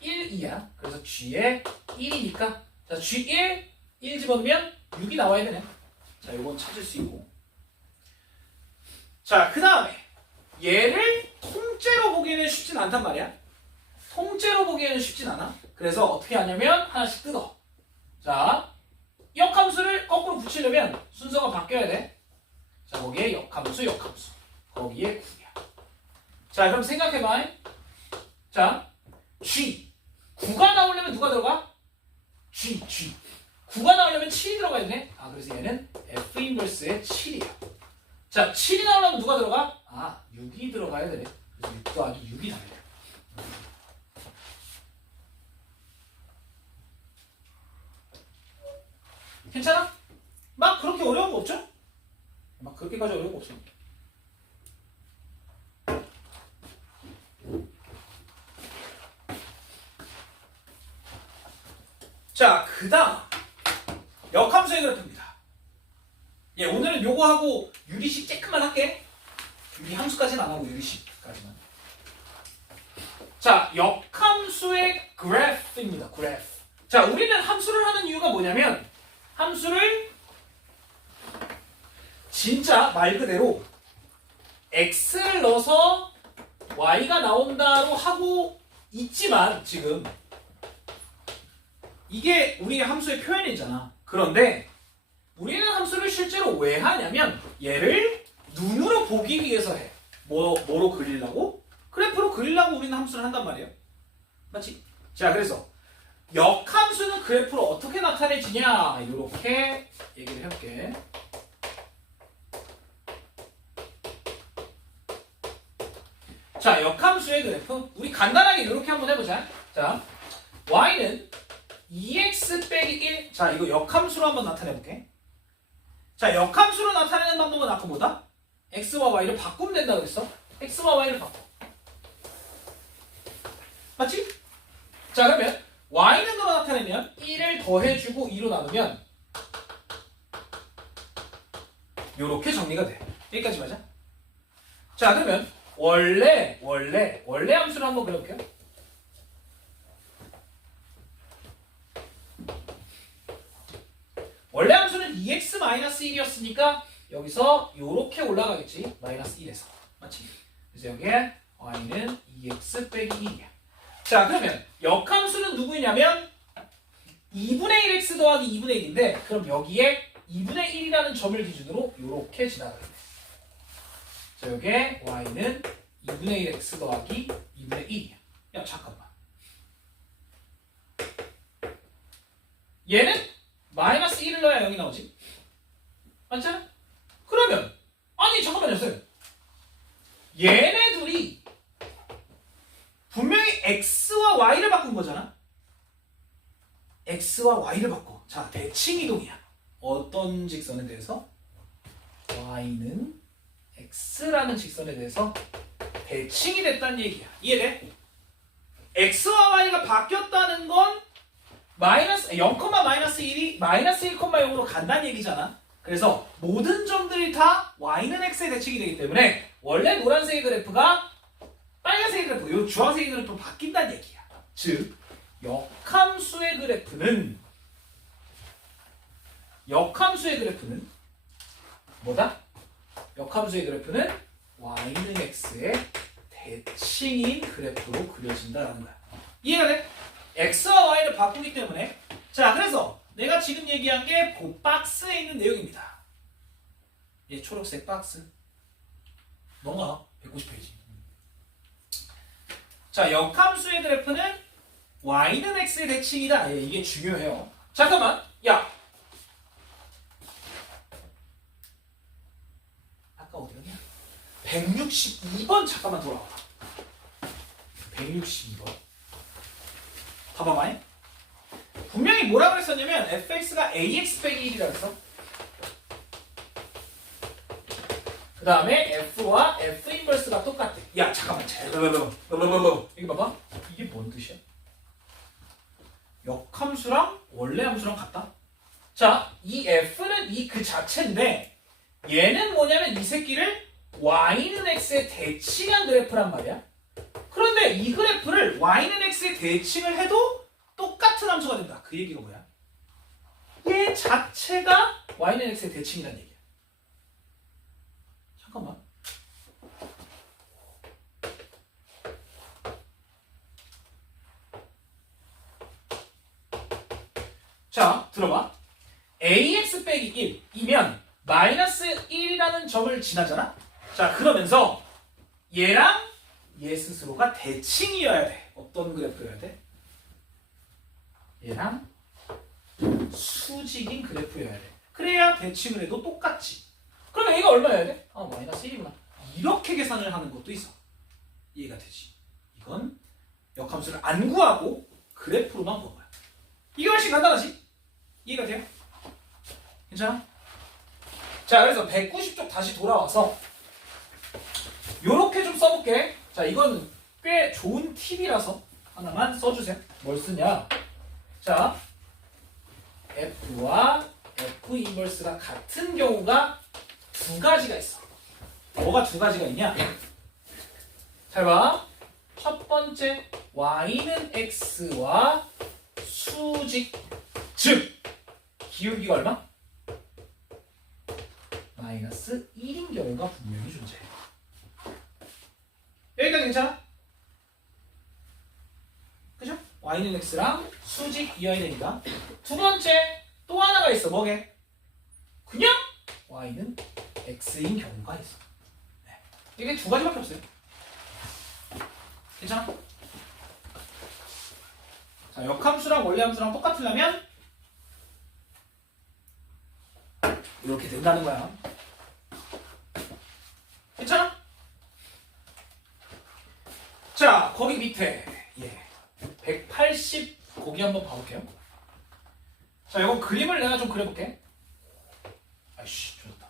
1, 2야. 그래서 G에 1이니까 자, G1 1 집어넣으면 6이 나와야 되네. 자, 요건 찾을 수 있고. 자, 그 다음에 얘를 통째로 보기에는 쉽진 않단 말이야. 통째로 보기에는 쉽진 않아. 그래서 어떻게 하냐면 하나씩 뜯어. 자, 역함수를 거꾸로 붙이려면 순서가 바뀌어야 돼. 자, 거기에 역함수, 역함수. 거기에 9야. 자, 그럼 생각해봐. 자, G. 9가 나오려면 누가 들어가? G. 9가 나오려면 7이 들어가야 되네. 아, 그래서 얘는 F 인버스에 7이야. 자, 7이 나오려면 누가 들어가? 아, 6이 들어가야 되네. 그래서 6 더하기 6이 나와야 돼. 괜찮아? 막 그렇게 어려운 거 없죠? 막 그렇게까지 어려운 거 없어. 자, 그 다음 역함수의 그래프입니다. 예, 오늘은 요거 하고 유리식 조금만 할게. 유리 함수까지는 안 하고 유리식까지만. 자, 역함수의 그래프입니다. 그래프. 자, 우리는 함수를 하는 이유가 뭐냐면 함수를 진짜 말 그대로 x를 넣어서 y가 나온다로 하고 있지만 지금 이게 우리의 함수의 표현이잖아. 그런데 우리는 함수를 실제로 왜 하냐면 얘를 눈으로 보기 위해서 해. 뭐로 그리려고? 그래프로 그리려고 우리는 함수를 한단 말이에요. 맞지? 자, 그래서 역함수는 그래프로 어떻게 나타내지냐 이렇게 얘기를 해볼게. 자, 역함수의 그래프 우리 간단하게 이렇게 한번 해보자. 자, y는 2x 빼기 1. 자, 이거 역함수로 한번 나타내볼게. 자, 역함수로 나타내는 방법은 아까 뭐다? x와 y를 바꾸면 된다고 그랬어. x와 y를 바꿔. 맞지? 자, 그러면 y는 뭐로 나타내면 1을 더해주고 2로 나누면 요렇게 정리가 돼. 여기까지 맞아? 자, 그러면 원래 함수를 한번 그려볼게요. 원래 함수는 2x-1이었으니까 여기서 요렇게 올라가겠지. 마이너스 1에서. 맞지? 그래서 여기에 y는 2x 빼기 1이야. 자, 그러면 역함수는 누구냐면 2분의 1x 더하기 2분의 1인데 그럼 여기에 2분의 1이라는 점을 기준으로 요렇게 지나가겠네. 자, 여기에 y는 2분의 1x 더하기 2분의 1이야. 야, 잠깐만. 얘는 마이너스 1을 넣어야 0이 나오지. 맞잖아? 그러면 아니 잠깐만요 쌤. 얘네 둘이 분명히 x와 y를 바꾼 거잖아. x와 y를 바꿔. 자, 대칭이동이야. 어떤 직선에 대해서? y는 x라는 직선에 대해서 대칭이 됐다는 얘기야. 이해돼? x와 y가 바뀌었다는 건 마이너스 0,-1이 마이너스 1,0으로 간다는 얘기잖아. 그래서 모든 점들이 다 y는 x의 대칭이 되기 때문에 원래 노란색의 그래프가 빨간색의 그래프, 요 주황색의 그래프로 바뀐다는 얘기야. 즉 역함수의 그래프는 뭐다? 역함수의 그래프는 y는 x의 대칭인 그래프로 그려진다라는 거야. 이해가 돼? x와 y를 바꾸기 때문에. 자, 그래서 내가 지금 얘기한 게 그 박스에 있는 내용입니다. 얘 초록색 박스 뭔가 190페이지. 자, 역함수의 그래프는 y는 x의 대칭이다. 예, 이게 중요해요. 잠깐만, 야, 아까 어디 갔냐? 162번 잠깐만 돌아와. 162번. 봐봐봐. 분명히 뭐라 그랬었냐면 fx가 ax 빼기 1이라 그랬어. 그 다음에 f와 f 인버스가 똑같대. 야, 잠깐만. 여기 봐봐. 이게 뭔 뜻이야? 역함수랑 원래 함수랑 같다? 자, 이 f는 이 그 자체인데 얘는 뭐냐면 이 새끼를 y는 x의 대칭한 그래프란 말이야. 그런데 이 그래프를 y는 x의 대칭을 해도 똑같은 함수가 된다. 그 얘기가 뭐야? 얘 자체가 y는 x의 대칭이라는 얘기야. 잠깐만. 자, 들어봐. ax 빼기 1이면 마이너스 1이라는 점을 지나잖아. 자, 그러면서 얘랑 얘 스스로가 대칭이어야 돼. 어떤 그래프여야 돼? 얘랑 수직인 그래프여야 돼. 그래야 대칭을 해도 똑같지. 그러면 얘가 얼마여야 돼? 아, 마이너스 1이구나. 이렇게 계산을 하는 것도 있어. 이해가 되지? 이건 역함수를 안 구하고 그래프로만 본 거야. 이게 훨씬 간단하지? 이해가 돼요? 괜찮아? 자, 그래서 190쪽 다시 돌아와서 요렇게 좀 써볼게. 자, 이건 꽤 좋은 팁이라서 하나만 써주세요. 뭘 쓰냐? 자, F와 F 인버스가 같은 경우가 두 가지가 있어. 뭐가 두 가지가 있냐? 잘 봐. 첫 번째, Y는 X와 수직. 즉, 기울기가 얼마? 마이너스 1인 경우가 분명히 존재해. 여기까지 괜찮아? 그죠? y는 x랑 수직이어야 되니까. 두 번째 또 하나가 있어. 뭐게? 그냥 y는 x인 경우가 있어. 네. 이게 두 가지밖에 없어요. 괜찮아? 자, 역함수랑 원래함수랑 똑같으려면 이렇게 된다는 거야. 괜찮아? 자, 거기 밑에 180 거기 한번 봐볼게요. 자, 이거 그림을 내가 좀 그려볼게. 아이씨, 좋다.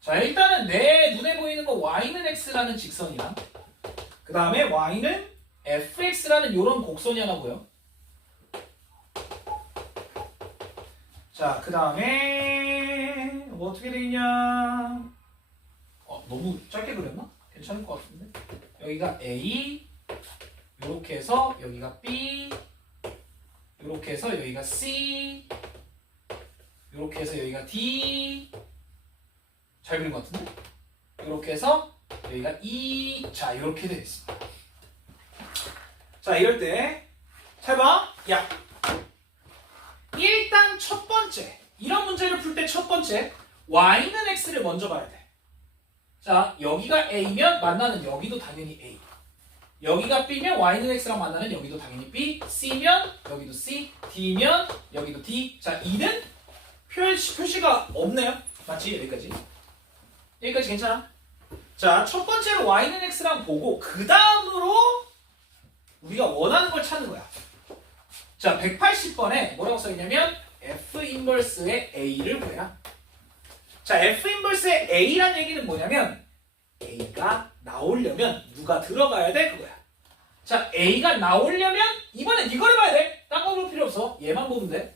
자, 일단은 내 눈에 보이는 거 y는 x라는 직선이랑 그 다음에 y는 fx라는 요런 곡선이 하나 보여. 자, 그 다음에 뭐 어떻게 되냐? 너무 짧게 그렸나? 괜찮을 것 같은데. 여기가 A, 이렇게 해서 여기가 B, 이렇게 해서 여기가 C, 이렇게 해서 여기가 D. 잘 그린 것 같은데? 이렇게 해서 여기가 E. 자, 이렇게 되어 있습니다. 자, 이럴 때 잘 봐. 야, 일단 첫 번째, 이런 문제를 풀 때 첫 번째 y는 x를 먼저 봐야 돼. 자, 여기가 a면 만나는 여기도 당연히 a, 여기가 b면 y는 x랑 만나는 여기도 당연히 b, c면 여기도 c, d면 여기도 d. 자, e는 표시가 없네요. 맞지? 여기까지. 여기까지 괜찮아? 자, 첫 번째로 y는 x랑 보고 그 다음으로 우리가 원하는 걸 찾는 거야. 자, 180번에 뭐라고 써있냐면 F 인버스의 A를 구해라. 자, F 인버스의 A란 얘기는 뭐냐면 A가 나오려면 누가 들어가야 돼? 그거야. 자, A가 나오려면 이번엔 이거를 봐야 돼. 딴 거 볼 필요 없어. 얘만 보면 돼.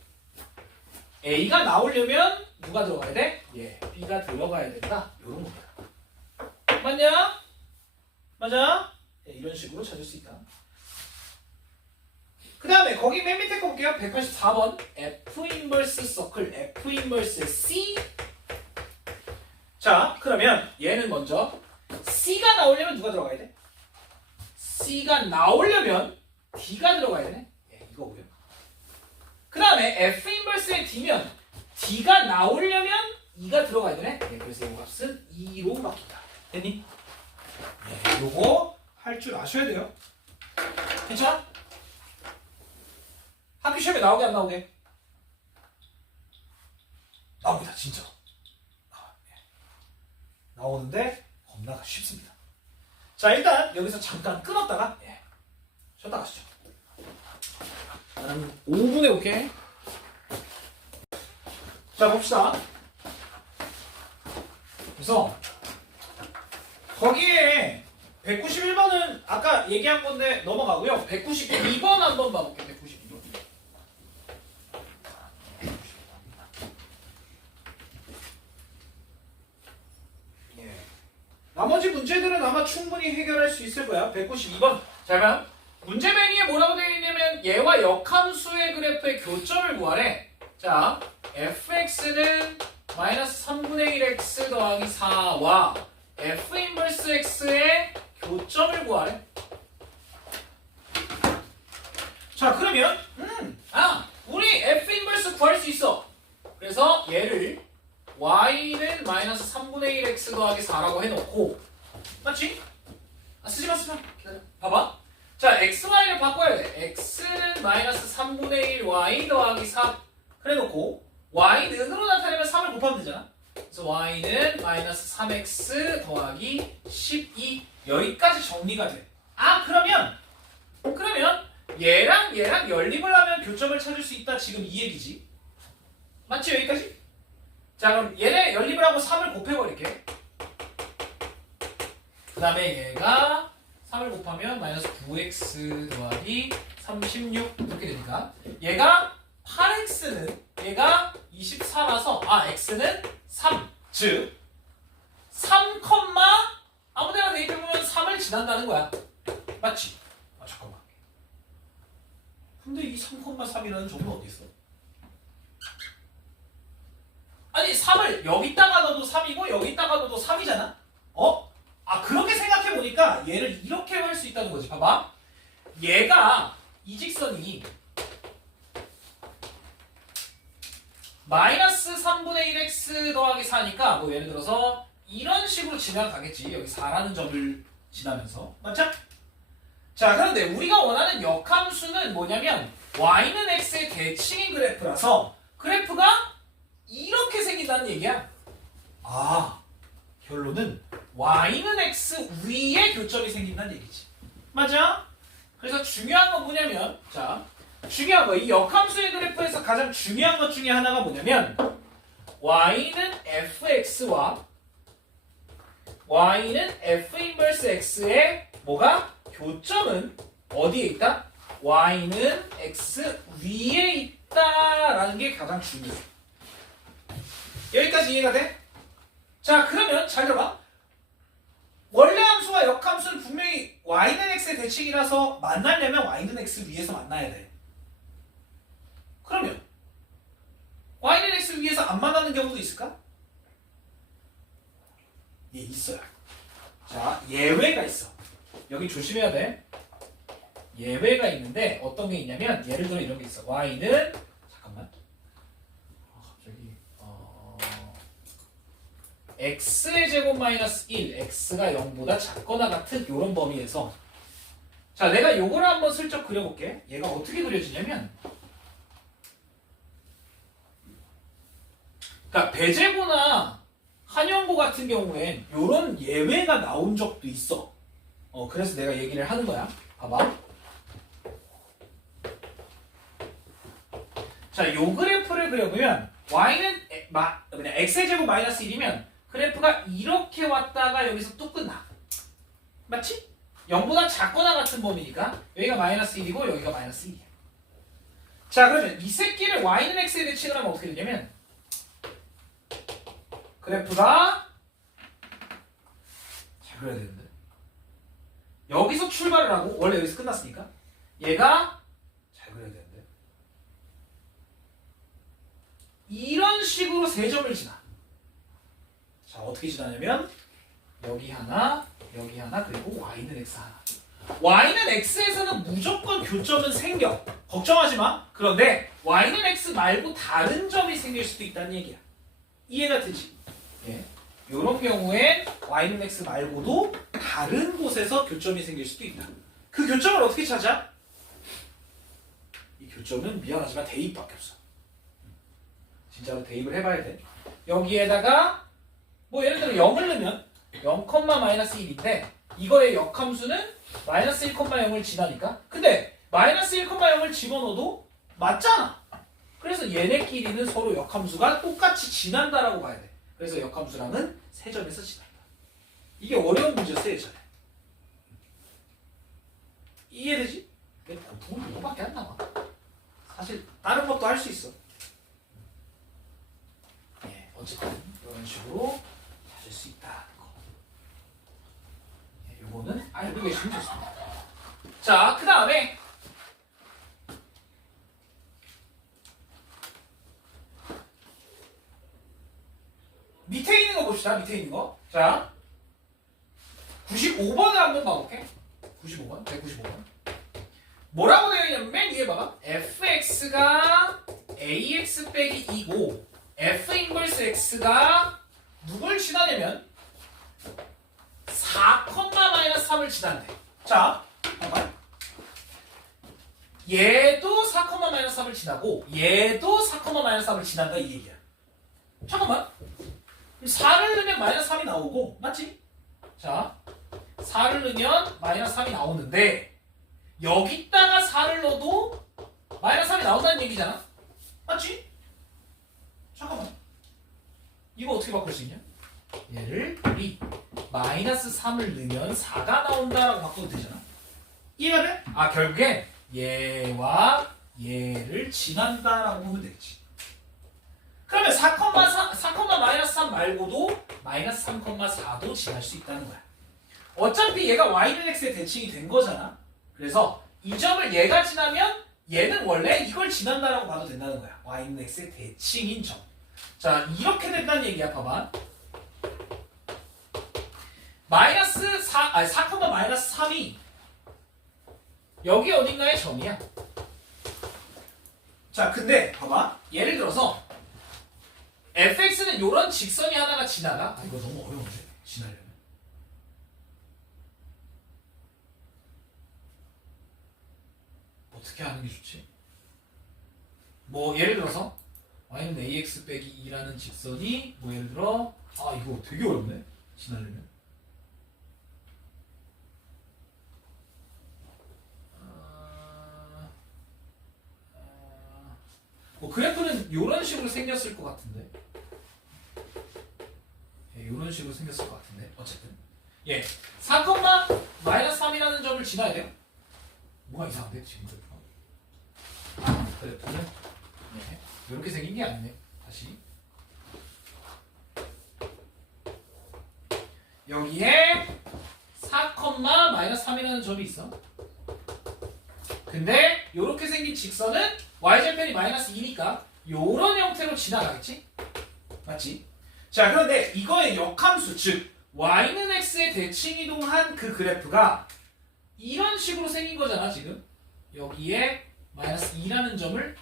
A가 나오려면 누가 들어가야 돼? B가 들어가야 된다. 요런 겁니다. 맞냐? 맞아? 이런 식으로 찾을 수 있다. 그 다음에 거기 맨 밑에 거 볼게요. 184번 F 인버스 서클 F 인버스 C. 자, 그러면 얘는 먼저 C가 나오려면 누가 들어가야 돼? C가 나오려면 D가 들어가야 되네. 이거고요. 그 다음에 F 인버스의 D면 D가 나오려면 E가 들어가야 되네. 그래서 이 값은 2로 바뀐다. 됐니? 요거 할 줄 아셔야 돼요. 괜찮아? 학교 시험에 나오게 안 나오게? 나옵니다. 진짜. 나오는데 겁나 쉽습니다. 자, 일단 여기서 잠깐 끊었다가 쉬었다 가시죠. 한 5분에 올게. 자, 봅시다. 그래서 거기에 191번은 아까 얘기한 건데 넘어가고요. 192번 한번 봐볼게요. 192번. 나머지 문제들은 아마 충분히 해결할 수 있을 거야. 192번. 잘 봐요. 문제맹이에 뭐라고 되어 있냐면 얘와 역함수의 그래프의 교점을 구하래. 자, fx는 마이너스 3분의 1x 더하기 4와 f 인버스 x의 교점을 구하래. 자, 그러면 우리 f 인버스 구할 수 있어. 그래서 얘를 y는 마이너스 3분의 1x 더하기 4라고 해놓고, 맞지? 쓰지 마. 기다려. 봐봐. 자, xy를 바꿔야 돼. x는 마이너스 3분의 1y 더하기 4 그래놓고 y는으로 나타내면 3을 곱하면 되잖아. 그래서 y는 마이너스 3x 더하기 12 여기까지 정리가 돼. 그러면 얘랑 연립을 하면 교점을 찾을 수 있다. 지금 이 얘기지. 맞지? 여기까지? 자, 그럼 얘네 연립을 하고 3을 곱해버릴게. 그 다음에 얘가 3을 곱하면 마이너스 9x 더하기 36 이렇게 되니까 얘가 8x는 얘가 24라서 x는 3. 즉 3, 아무데나 대입해보면 3을 지난다는 거야. 맞지? 잠깐만. 근데 이 3,3이라는 점은 어디 있어? 아니 3을 여기다가 넣어도 3이고 여기다가 넣어도 3이잖아? 그렇게 생각해보니까 얘를 이렇게 할 수 있다는 거지. 봐봐. 얘가 이 직선이 마이너스 3분의 1x 더하기 4니까 뭐 예를 들어서 이런 식으로 지나가겠지. 여기 4라는 점을 지나면서. 맞죠? 자, 그런데 우리가 원하는 역함수는 뭐냐면 y는 x의 대칭인 그래프라서 그래프가 이렇게 생긴다는 얘기야. 결론은 y는 x 위에 교점이 생긴다는 얘기지. 맞아? 그래서 중요한 건 뭐냐면, 자, 중요한 거, 이 역함수의 그래프에서 가장 중요한 것 중에 하나가 뭐냐면 y는 fx와 y는 f 인버스 x의 뭐가? 교점은 어디에 있다? y는 x 위에 있다라는 게 가장 중요해. 여기까지 이해가 돼? 자, 그러면 잘 들어봐. 원래 함수와 역함수는 분명히 y는 x의 대칭이라서 만나려면 y는 x 위에서 만나야 돼. 그러면 y는 x 위에서 안 만나는 경우도 있을까? 예, 있어요. 자, 예외가 있어. 여기 조심해야 돼. 예외가 있는데 어떤 게 있냐면 예를 들어 이런 게 있어. y는 잠깐만. 갑자기 x의 제곱 마이너스 1, x가 0보다 작거나 같은 이런 범위에서 자, 내가 요거를 한번 슬쩍 그려볼게. 얘가 어떻게 그려지냐면 그러니까 배제고나 한영고 같은 경우엔 요런 예외가 나온 적도 있어. 그래서 내가 얘기를 하는 거야. 봐봐. 자, 요 그래프를 그려보면 y는 그냥 x의 제곱 마이너스 1이면 그래프가 이렇게 왔다가 여기서 뚝 끝나. 맞지? 0보다 작거나 같은 범위니까 여기가 마이너스 1이고 여기가 마이너스 1이야. 자, 그러면 이 새끼를 y는 x에 대칭을 하면 어떻게 되냐면 그래프가 잘 그려야 되는데 여기서 출발을 하고 원래 여기서 끝났으니까 얘가 잘 그려야 되는데 이런 식으로 세 점을 지나. 자, 어떻게 지나냐면 여기 하나, 그리고 y는 x 하나. y는 x에서는 무조건 교점은 생겨. 걱정하지 마. 그런데 y는 x 말고 다른 점이 생길 수도 있다는 얘기야. 이해가 되지? 예. 이런 경우엔 y는 x 말고도 다른 곳에서 교점이 생길 수도 있다. 그 교점을 어떻게 찾아? 이 교점은 미안하지만 대입밖에 없어. 진짜로 대입을 해봐야 돼. 여기에다가 뭐 예를 들어 0을 넣으면 0, 마이너스 1인데 이거의 역함수는 마이너스 1, 0을 지나니까 근데 마이너스 1, 0을 집어넣어도 맞잖아. 그래서 얘네끼리는 서로 역함수가 똑같이 지난다라고 봐야 돼. 그래서 역함수랑은 세 점에서 지난다. 이게 어려운 문제였어 예전에. 이해되지? 부분 이거밖에 안 나와. 사실 다른 것도 할 수 있어. 예, 어쨌든 이런 식으로 찾을 수 있다는 거. 예, 요거는 알고 계시면 좋습니다. 자, 그 다음에 밑에 있는 거 봅시다. 밑에 있는 거. 자, 95번을 한번 봐볼게. 95번, 195번. 뭐라고 되어 있냐면 맨 위에 봐봐. fx가 ax 빼기 2고 f 인버스 x가 누굴 지나냐면 4, 마이너스 3을 지난대. 자, 봐봐. 얘도 4, 마이너스 3을 지나고 얘도 4, 마이너스 3을 지난다 이 얘기야. 잠깐만. 4를 넣으면 마이너스 3이 나오고 맞지? 자, 4를 넣으면 마이너스 3이 나오는데 여기다가 4를 넣어도 마이너스 3이 나온다는 얘기잖아. 맞지? 잠깐만. 이거 어떻게 바꿀 수 있냐? 얘를 우리 마이너스 3을 넣으면 4가 나온다라고 바꿔도 되잖아. 이해가 돼? 아, 결국엔 얘와 얘를 지난다라고 보면 되겠지. 그러면 4, 마이너스 3 말고도 마이너스 3, 4도 지날 수 있다는 거야. 어차피 얘가 y는 x의 대칭이 된 거잖아. 그래서 이 점을 얘가 지나면 얘는 원래 이걸 지난다라고 봐도 된다는 거야. y는 x의 대칭인 점. 자, 이렇게 된다는 얘기야. 봐봐. 마이너스 4, 마이너스 3이 여기 어딘가의 점이야. 자, 근데 봐봐. 예를 들어서 fx는 이런 직선이 하나가 지나가. 이거 너무 어려운데 지나려면. 어떻게 하는 게 좋지? 뭐 예를 들어서 y는 ax 빼기 2라는 직선이 뭐 예를 들어 이거 되게 어렵네 지나려면. 뭐 그래프는 이런 식으로 생겼을 것 같은데. 이런 식으로 생겼을 것 같은데. 어쨌든 4, 마이너스 3이라는 점을 지나야 돼요. 뭐가 이상한데 지금 그래프가? 그래프는 이렇게 생긴 게 아니네. 다시 여기에 4, 마이너스 3이라는 점이 있어. 근데 이렇게 생긴 직선은 y절편이 마이너스 2니까 요런 형태로 지나가겠지? 맞지? 자, 그런데 이거의 역함수, 즉 y는 x에 대칭 이동한 그 그래프가 이런 식으로 생긴 거잖아, 지금. 여기에 마이너스 2라는 점을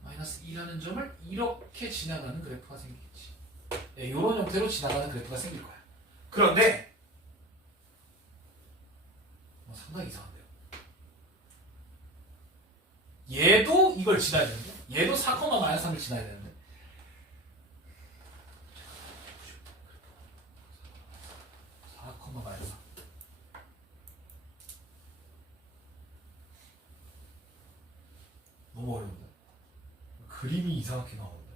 마이너스 2라는 점을 이렇게 지나가는 그래프가 생기겠지. 네, 이런 형태로 지나가는 그래프가 생길 거야. 그런데 상당히 이상한데요. 얘도 이걸 지나야 되는데, 얘도 4, 마이너스 3을 지나야 되는데. 마이너스 3. 너무 어려운데. 그림이 이상하게 나오는데.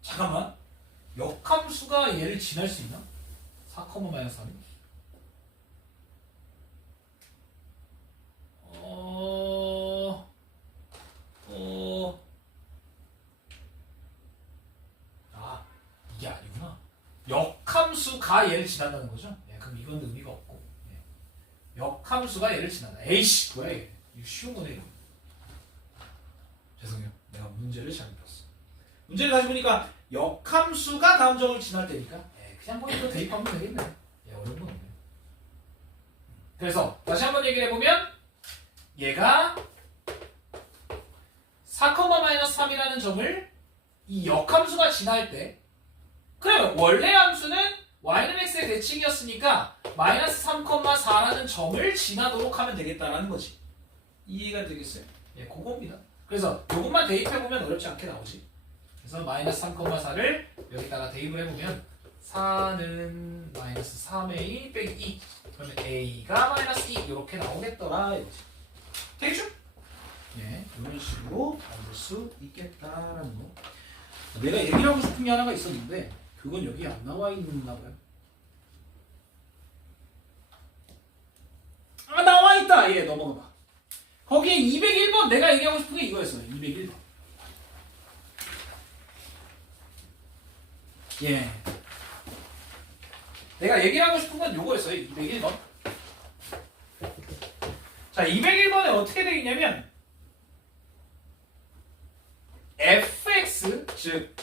잠깐만. 역함수가 얘를 지날 수 있나? 4, 마이너스 3이? 이게 아니구나. 역함수가 얘를 지난다는 거죠? 예, 그럼 이건 의미가 없고. 예. 역함수가 얘를 지난다. 에이씨, 뭐야 이게? 이거 쉬운 거네 이거. 죄송해요. 내가 문제를 잘못 봤어. 문제를 다시 보니까 역함수가 다음 점을 지날 때니까 그냥 뭐 이거 대입하면 되겠네. 어려운 건 없네. 그래서 다시 한번 얘기를 해보면 얘가 4, 마이너스 3이라는 점을 이 역함수가 지날 때, 그러면 원래 함수는 y는 x의 대칭이었으니까 마이너스 3, 4라는 점을 지나도록 하면 되겠다라는 거지. 이해가 되겠어요? 예, 그겁니다. 그래서 이것만 대입해보면 어렵지 않게 나오지. 그래서 마이너스 3, 4를 여기다가 대입을 해보면 4는 마이너스 3a 빼기 2, 그러면 a가 마이너스 2 이렇게 나오겠더라 이거지. 되겠죠? 예, 이런 식으로 만들 수 있겠다라는 거. 내가 얘기를 하고 싶은 게 하나가 있었는데 그건 여기 안 나와 있나 봐요. 아, 나와 있다. 예, 넘어가 봐. 거기에 201번 내가 얘기하고 싶은 게 이거였어요. 201번. 예. 내가 얘기를 하고 싶은 건 요거였어요. 201번. 자, 201번에 어떻게 되겠냐면 fx, 즉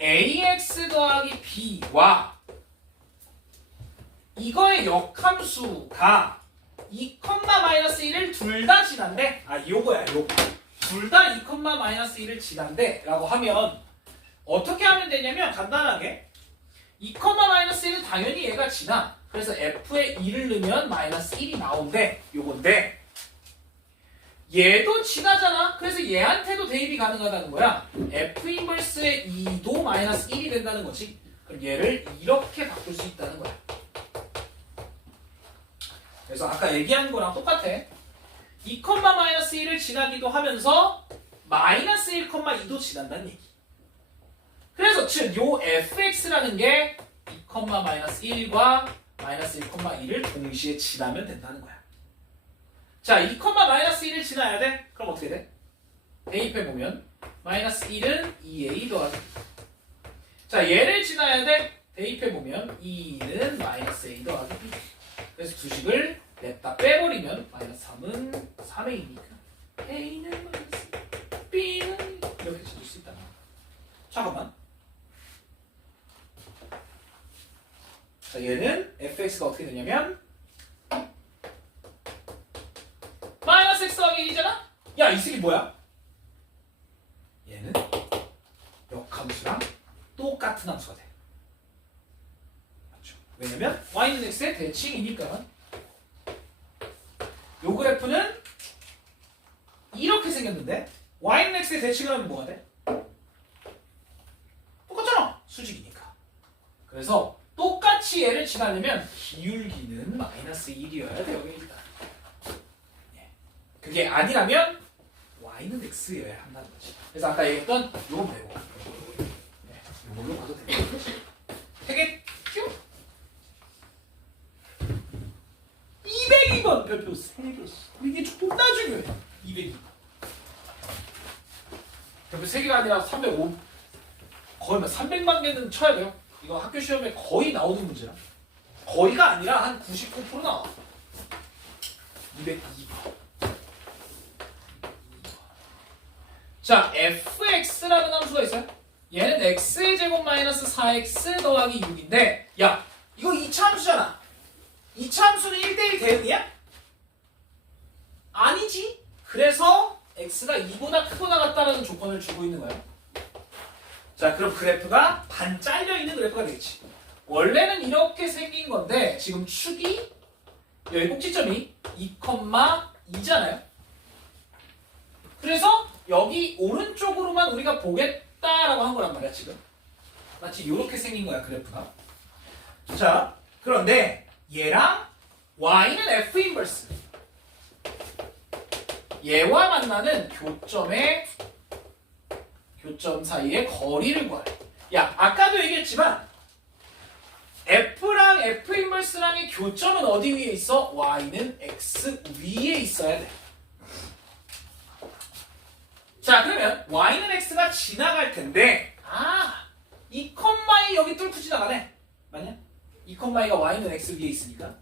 ax 더하기 b와 이거의 역함수가 2, 마이너스 1을 둘 다 지난데, 요거야, 요거. 둘 다 2, 마이너스 1을 지난데 라고 하면 어떻게 하면 되냐면 간단하게 2, 마이너스 1은 당연히 얘가 지나. 그래서 f에 2를 넣으면 마이너스 1이 나온대. 요건데 얘도 지나잖아. 그래서 얘한테도 대입이 가능하다는 거야. f 인버스의 2도 마이너스 1이 된다는 거지. 그럼 얘를 이렇게 바꿀 수 있다는 거야. 그래서 아까 얘기한 거랑 똑같아. 2, 마이너스 1을 지나기도 하면서 마이너스 1, 2도 지난다는 얘기. 그래서 즉 요 fx라는 게 2, 마이너스 1과 마이너스 1, 2를 동시에 지나면 된다는 거야. 자, 2, 마이너스 1을 지나야 돼? 그럼 어떻게 돼? 대입해보면 마이너스 1은 2a 더하기, 자, 얘를 지나야 돼? 대입해보면 2는 마이너스 a 더하기 b. 그래서 두 식을 냈다 빼버리면 마이너스 3은 3a니까 a는 마이너스 b는 이렇게 찾을 수 있다. 잠깐만. 자, 얘는 fx가 어떻게 되냐면 마이너스 x 더하기 1이잖아? 야, 이 식이 뭐야? 얘는 역함수랑 똑같은 함수가 돼. 맞죠? 왜냐면 y는 x의 대칭이니까. 요 그래프는 이렇게 생겼는데 y는 x의 대칭을 하면 뭐가 돼? 똑같잖아. 수직이니까. 그래서 똑같이 얘를 지나려면 기울기는 마이너스 1이어야 돼요. 일단. 그게 아니라면 y는 x여야 한다는 거지. 그래서 아까 얘기했던 요거 배우고 요걸로 봐도 되는 거지. 되겠죠? 202번 별표 3개. 이게 존나 중요해. 202번. 별표 3개가 아니라 305 거의 300만 개는 쳐야 돼요. 이거 학교 시험에 거의 나오는 문제야. 거의가 아니라 한 99% 나와. 202번. 자, fx라는 함수가 있어요. 얘는 x의 제곱 마이너스 4x 더하기 6인데 야, 이거 2차 함수잖아. 2차 함수는 1대1 대응이야? 아니지. 그래서 x가 2보다 크거나 같다라는 조건을 주고 있는 거야. 자, 그럼 그래프가 반 잘려있는 그래프가 되겠지. 원래는 이렇게 생긴 건데 지금 축이 여기 꼭지점이 2,2잖아요. 그래서 여기 오른쪽으로만 우리가 보겠다라고 한 거란 말이야 지금. 마치 이렇게 생긴 거야 그래프가. 자, 그런데 얘랑 y는 f 인버스. 얘와 만나는 교점 사이의 거리를 구하래. 야, 아까도 얘기했지만 f랑 f 인버스랑의 교점은 어디 위에 있어? y는 x 위에 있어야 돼. 자, 그러면 y는 x가 지나갈 텐데 이 컴마이 여기 뚫고 지나가네. 맞냐? 이 컴마이가 y는 x 위에 있으니까.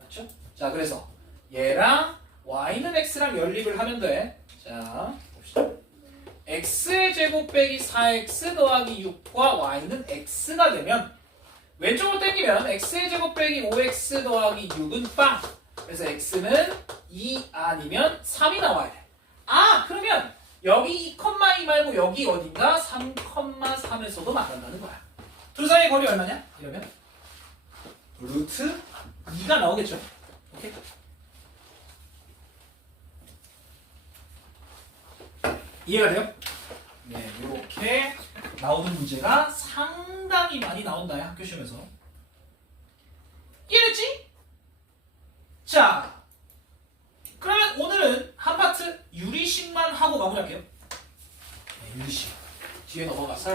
맞죠? 자, 그래서 얘랑 y는 x랑 연립을 하면 돼. 자, 봅시다. x의 제곱 빼기 4x 더하기 6과 y는 x가 되면 왼쪽으로 당기면 x의 제곱 빼기 5x 더하기 6은 빵. 그래서 x는 2 아니면 3이 나와야 돼. 그러면 여기 2,2 말고 여기 어딘가 3,3에서도 나간다는 거야. 둘 사이의 거리 얼마냐? 이러면 루트 2가 나오겠죠. 오케이? 이해가 돼요? 네, 이렇게 나오는 문제가 상당히 많이 나온다, 학교 시험에서. 이해됐지? 자, 그러면 오늘은 한 파트 유리식만 하고 마무리할게요. 네, 유리식. 뒤에 넘어가서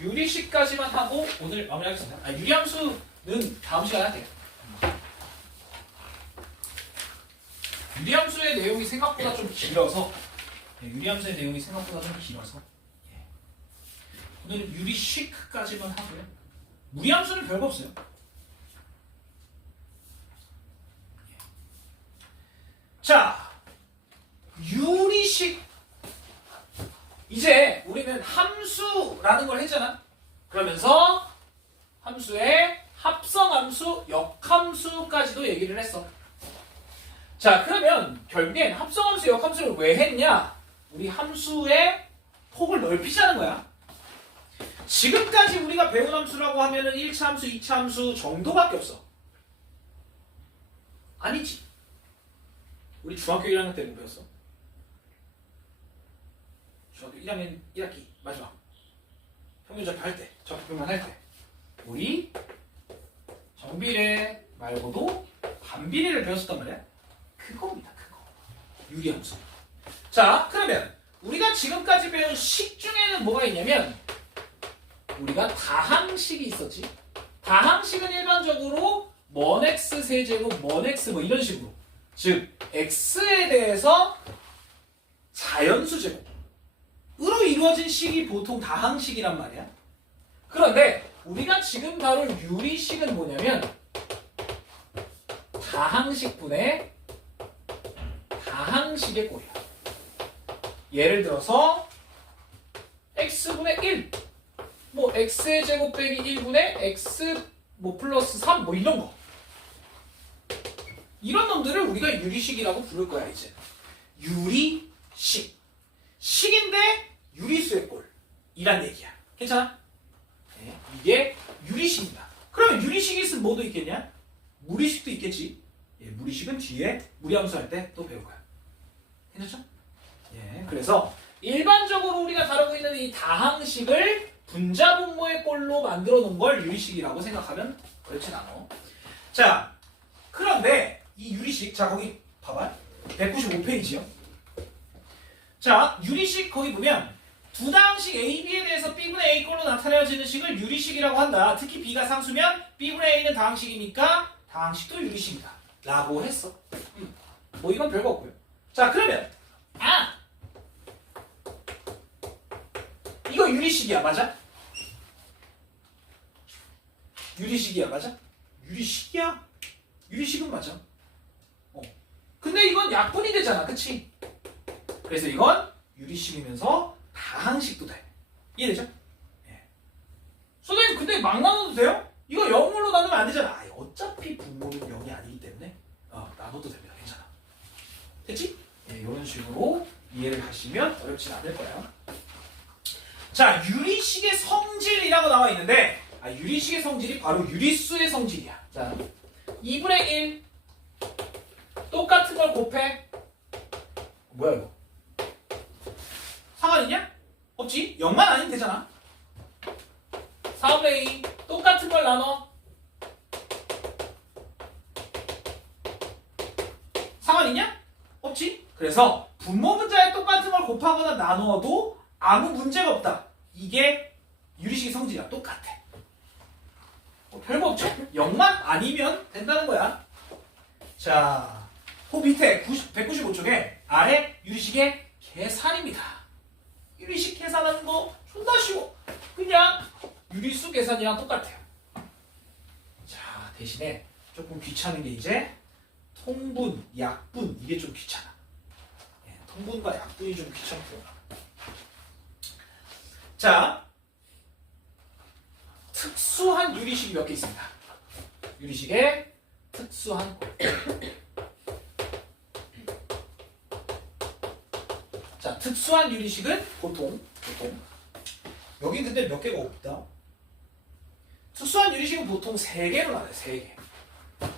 유리식까지만 하고 오늘 마무리하겠습니다. 유리함수는 다음 시간에 할게요. 유리함수의 내용이 생각보다 좀 길어서 유리함수의 내용이 생각보다 좀 길어서 오늘은 유리식까지만 하고요. 무리함수는 별거 없어요. 자, 유리식. 이제 우리는 함수라는 걸 했잖아. 그러면서 함수의 합성함수, 역함수까지도 얘기를 했어. 자, 그러면 결국엔 합성함수, 역함수를 왜 했냐? 우리 함수의 폭을 넓히자는 거야. 지금까지 우리가 배운 함수라고 하면은 1차 함수, 2차 함수 정도밖에 없어. 아니지. 우리 중학교 1학년 때는 배웠어. 중학교 1학년 1학기 마지막 평균접표 할 때, 접근만 할 때 우리 정비례 말고도 반비례를 배웠었단 말이야. 그겁니다. 그거. 유리함수. 자, 그러면 우리가 지금까지 배운 식 중에는 뭐가 있냐면 우리가 다항식이 있었지. 다항식은 일반적으로 먼 x 세제곱, 먼 x 뭐 이런 식으로. 즉 x에 대해서 자연수 제곱으로 이루어진 식이 보통 다항식이란 말이야. 그런데 우리가 지금 다룰 유리식은 뭐냐면 다항식분의 다항식의 꼴이야. 예를 들어서 x분의 1, 뭐 x의 제곱 빼기 1분의 x 뭐 플러스 3 뭐 이런 거. 이런 놈들을 우리가 유리식이라고 부를 거야 이제. 유리식. 식인데 유리수의 꼴이란 얘기야. 괜찮아? 네, 이게 유리식입니다. 그러면 유리식이 있으면 뭐도 있겠냐? 무리식도 있겠지. 예, 무리식은 뒤에 무리함수 할 때 또 배울 거야. 괜찮죠? 예, 그래서 일반적으로 우리가 다루고 있는 이 다항식을 분자분모의 꼴로 만들어 놓은 걸 유리식이라고 생각하면 그렇진 않아. 자, 그런데 이 유리식, 자 거기 봐봐. 195페이지요. 자, 유리식 거기 보면 두 다항식 A, B에 대해서 B분의 A 꼴로 나타내어지는 식을 유리식이라고 한다. 특히 B가 상수면 B분의 A는 다항식이니까 다항식도 유리식이다 라고 했어. 뭐 이건 별거 없고요. 자, 그러면 이거 유리식이야, 맞아? 유리식이야, 맞아? 유리식이야? 유리식은 맞아. 근데 이건 약분이 되잖아, 그치? 그래서 이건 유리식이면서 다항식도 돼. 이해되죠? 예. 선생님, 근데 막 나눠도 돼요? 이거 0으로 나누면 안 되잖아. 어차피 분모는 0이 아니기 때문에 나눠도 됩니다. 괜찮아. 됐지? 예, 이런 식으로 이해를 하시면 어렵진 않을 거예요. 자, 유리식의 성질이라고 나와 있는데 유리식의 성질이 바로 유리수의 성질이야. 자, 2분의 1 똑같은 걸 곱해. 뭐야 이거? 상관 있냐? 없지? 0만 아니면 되잖아. 4분의 2 똑같은 걸 나눠. 상관 있냐? 없지? 그래서 분모 분자에 똑같은 걸 곱하거나 나누어도 아무 문제가 없다. 이게 유리식의 성질이야. 똑같아. 별거 없죠? 0만 아니면 된다는 거야. 자, 그 밑에 195쪽에 아래 유리식의 계산입니다. 유리식 계산하는 거 존나 쉬워. 그냥 유리수 계산이랑 똑같아요. 자, 대신에 조금 귀찮은 게 이제 통분, 약분 이게 좀 귀찮아. 예, 통분과 약분이 좀 귀찮고. 자, 특수한 유리식이 몇 개 있습니다. 유리식의 특수한 자, 특수한 유리식은 보통 여기 근데 몇 개가 없다. 특수한 유리식은 보통 3개로 나눠요. 3개.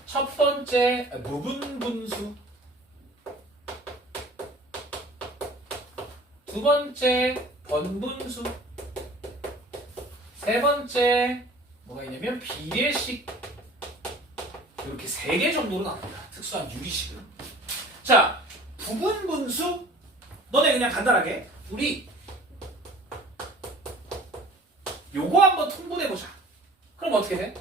첫 번째 무분분수, 두 번째 번분수, 세 번째 뭐가 있냐면 비례식. 이렇게 3개 정도로 나눕니다. 특수한 유리식은. 자, 부분분수 너네 그냥 간단하게 우리 요거 한번 통분해보자. 그럼 어떻게 돼?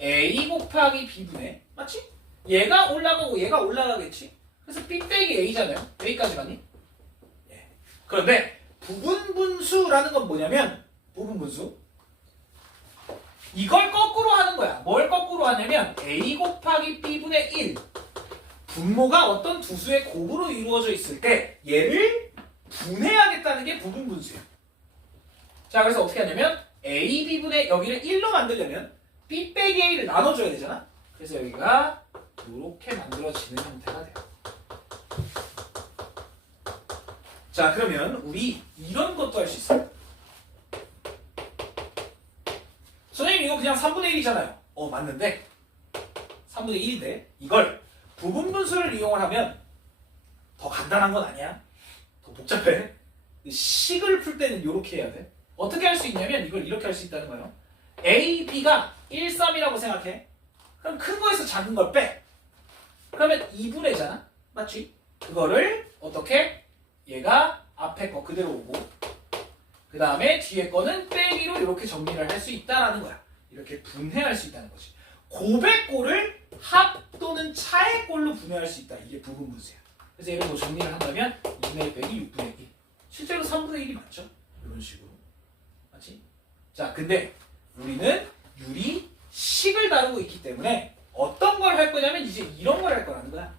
A 곱하기 B분의, 맞지? 얘가 올라가고 얘가 올라가겠지? 그래서 B 빼기 A잖아요. A까지 가니? 예. 그런데 부분분수라는 건 뭐냐면 부분분수 이걸 거꾸로 하는 거야. 뭘 거꾸로 하냐면 A 곱하기 B분의 1 분모가 어떤 두 수의 곱으로 이루어져 있을 때 얘를 분해하겠다는 게 부분분수예요. 자, 그래서 어떻게 하냐면 A, B분의 여기를 1로 만들려면 B 빼기 A를 나눠줘야 되잖아. 그래서 여기가 이렇게 만들어지는 형태가 돼요. 자, 그러면 우리 이런 것도 할 수 있어요. 선생님 이거 그냥 3분의 1이잖아요. 맞는데 3분의 1인데 이걸 부분분수를 이용을 하면 더 간단한 건 아니야. 더 복잡해. 식을 풀 때는 이렇게 해야 돼. 어떻게 할 수 있냐면 이걸 이렇게 할 수 있다는 거예요. A, B가 1, 3이라고 생각해. 그럼 큰 거에서 작은 걸 빼. 그러면 2분의잖아. 맞지? 그거를 어떻게? 얘가 앞에 거 그대로 오고 그 다음에 뒤에 거는 빼기로 이렇게 정리를 할 수 있다라는 거야. 이렇게 분해할 수 있다는 거지. 곱의 꼴을 합 또는 차의 꼴로 분해할 수 있다. 이게 부분분수야. 그래서 얘를 뭐 정리를 한다면 2분의 1 빼기 6분의 1. 실제로 3분의 1이 맞죠? 이런 식으로. 맞지? 자, 근데 우리는 유리식을 다루고 있기 때문에 어떤 걸 할 거냐면 이제 이런 걸 할 거라는 거야.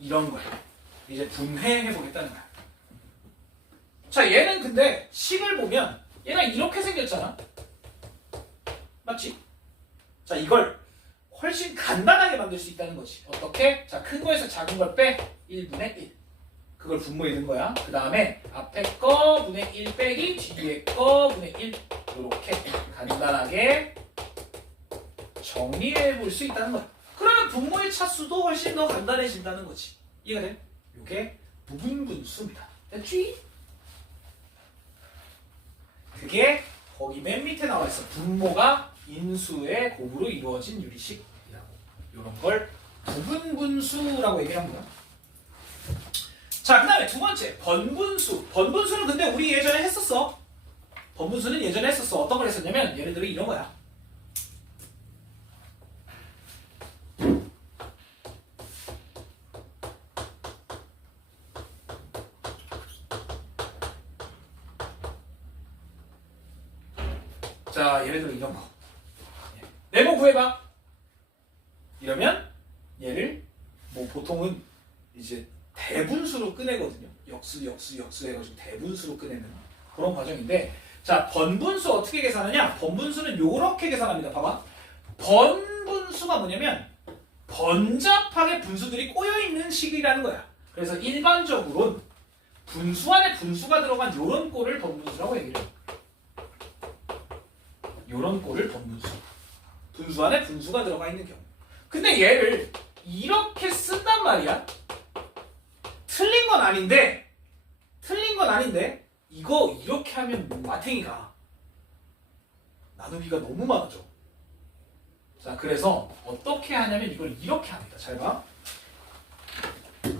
이런 걸. 이제 분해해 보겠다는 거야. 자, 얘는 근데 식을 보면 얘가 이렇게 생겼잖아. 맞지? 자, 이걸 훨씬 간단하게 만들 수 있다는 거지. 어떻게? 자, 큰 거에서 작은 걸 빼. 1분의 1. 그걸 분모해 넣은 거야. 그 다음에 앞에 거 분의 1 빼기 뒤에 거 분의 1. 이렇게 간단하게 정리해 볼 수 있다는 거야. 그러면 분모의 차수도 훨씬 더 간단해진다는 거지. 이해가 돼? 이게 부분분수입니다. 됐지? 그게 거기 맨 밑에 나와 있어. 분모가 인수의 곱으로 이루어진 유리식이라고. 이런 걸 부분분수라고 얘기한 거야. 자, 그 다음에 두 번째 번분수. 번분수는 근데 우리 예전에 했었어. 번분수는 예전에 했었어. 어떤 걸 했었냐면 예를 들어 이런 거야. 자, 예를 들어 이런 거. 네모 구해봐. 이러면 얘를 뭐 보통은 이제 대분수로 꺼내거든요. 역수 해가지고 대분수로 꺼내는 그런 과정인데, 자, 번분수 어떻게 계산하냐? 번분수는 요렇게 계산합니다. 봐봐. 번분수가 뭐냐면 번잡하게 분수들이 꼬여있는 식이라는 거야. 그래서 일반적으로는 분수 안에 분수가 들어간 요런 꼴을 번분수라고 얘기를 해요. 요런 꼴을 번분수. 분수 안에 분수가 들어가 있는 경우. 근데 얘를 이렇게 쓴단 말이야. 틀린 건 아닌데 이거 이렇게 하면 마탱이가 나누기가 너무 많아져. 자, 그래서 어떻게 하냐면 이걸 이렇게 합니다. 잘 봐.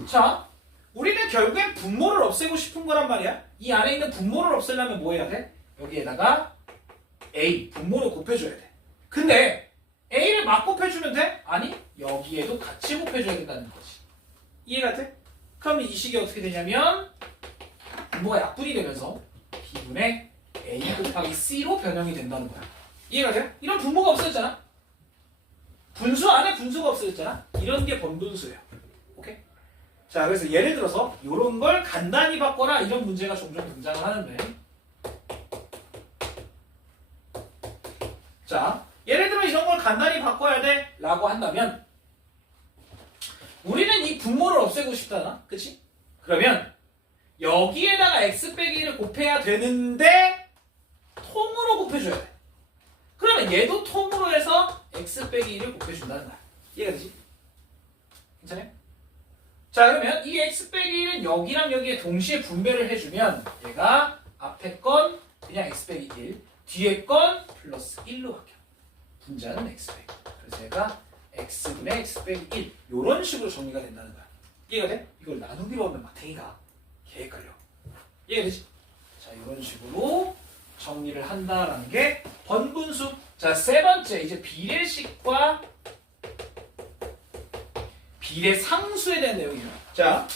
자, 우리는 결국엔 분모를 없애고 싶은 거란 말이야. 이 안에 있는 분모를 없애려면 뭐 해야 돼? 여기에다가 A, 분모를 곱해줘야 돼. 근데 A를 막 곱해주면 돼? 아니, 여기에도 같이 곱해줘야 된다는 거지. 이해가 돼? 그럼 이 식이 어떻게 되냐면 분모가 약분이 되면서 B분의 A 곱하기 C로 변형이 된다는 거야. 이해가 돼? 이런 분모가 없어졌잖아. 분수 안에 분수가 없어졌잖아. 이런 게 번분수예요. 오케이? 자, 그래서 예를 들어서 이런 걸 간단히 바꿔라 이런 문제가 종종 등장을 하는데, 자, 예를 들어 이런 걸 간단히 바꿔야 돼 라고 한다면 우리는 이 분모를 없애고 싶잖아. 그치? 그러면 여기에다가 x 빼기 1을 곱해야 되는데 통으로 곱해줘야 돼. 그러면 얘도 통으로 해서 x 빼기 1을 곱해준다는 거야. 이해가 되지? 괜찮아요? 자, 그러면 이 x 빼기 1은 여기랑 여기에 동시에 분배를 해주면 얘가 앞에 건 그냥 x 빼기 1, 뒤에 건 플러스 1로 바뀌어. 분자는 x 빼기. 그래서 얘가 x분의 x 빼기 1 이런 식으로 정리가 된다는 거야. 이해가 돼? 이걸 나누기로 하면 마탱이가 개 헷갈려. 이해가 되지? 자, 이런 식으로 정리를 한다라는 게 번분수. 자, 세 번째 이제 비례식과 비례상수에 대한 내용이에요. 자,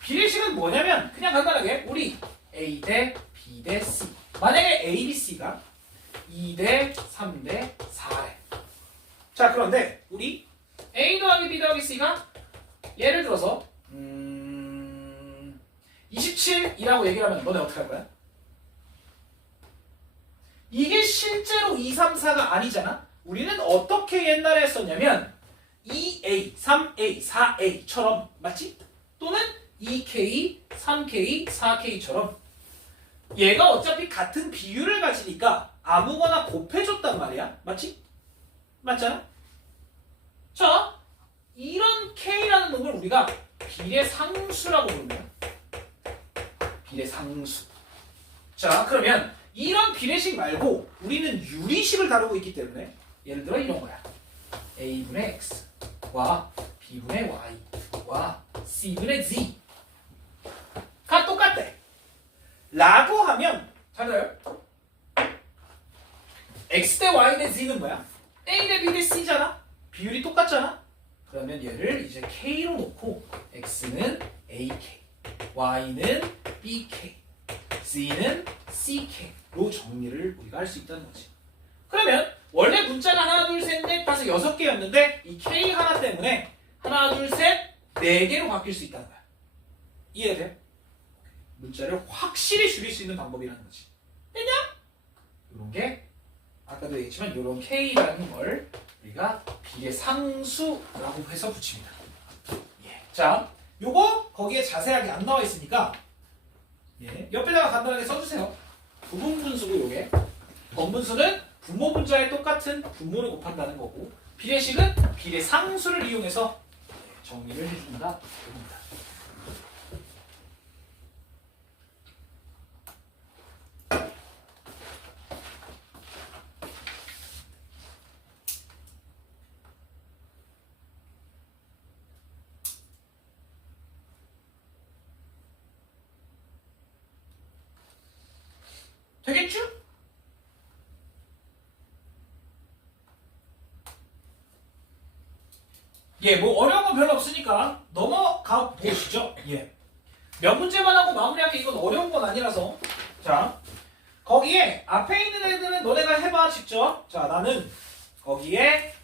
비례식은 뭐냐면 그냥 간단하게 우리 A 대 B 대 C. 만약에 A, B, C가 2 대 3 대 4래. 자, 그런데 우리 A 더하기 B 더하기 C가 예를 들어서 27이라고 얘기를 하면 너네 어떻게 할 거야? 이게 실제로 2, 3, 4가 아니잖아? 우리는 어떻게 옛날에 했었냐면 2A, 3A, 4A처럼 맞지? 또는 2K, 3K, 4K처럼 얘가 어차피 같은 비율을 가지니까 아무거나 곱해줬단 말이야. 맞지? 맞잖아? 자, 이런 K라는 놈을 우리가 비례상수라고 부릅니다. 비례상수. 자, 그러면 이런 비례식 말고 우리는 유리식을 다루고 있기 때문에 예를 들어 이런 거야. A분의 X와 B분의 Y와 C분의 Z가 똑같대. 라고 하면 잘 들어요? X 대 Y 대 Z는 뭐야? A 대 B 대 C잖아? 비율이 똑같잖아? 그러면 얘를 이제 K로 놓고 X는 AK, Y는 BK, Z는 CK로 정리를 우리가 할 수 있다는 거지. 그러면 원래 문자가 하나, 둘, 셋, 넷, 다섯, 6개였는데 이 K 하나 때문에 하나, 둘, 셋, 4개로 바뀔 수 있다는 거야. 이해돼? 문자를 확실히 줄일 수 있는 방법이라는 거지. 됐냐? 이런 게 아까도 얘기했지만 이런 K라는 걸 우리가 비례상수라고 해서 붙입니다. 예. 자, 요거 거기에 자세하게 안 나와 있으니까 예. 옆에다가 간단하게 써주세요. 부분분수고 요게 번분수는 분모 분자에 똑같은 분모를 곱한다는 거고 비례식은 비례상수를 이용해서 정리를 해준다. 이겁니다. 되겠죠? 예, 뭐 어려운 건 별로 없으니까 넘어가 보시죠. 예. 몇 문제만 하고 마무리할게. 이건 어려운 건 아니라서. 자, 거기에 앞에 있는 애들은 너네가 해봐라 해봐 직접. 자 나는 거기에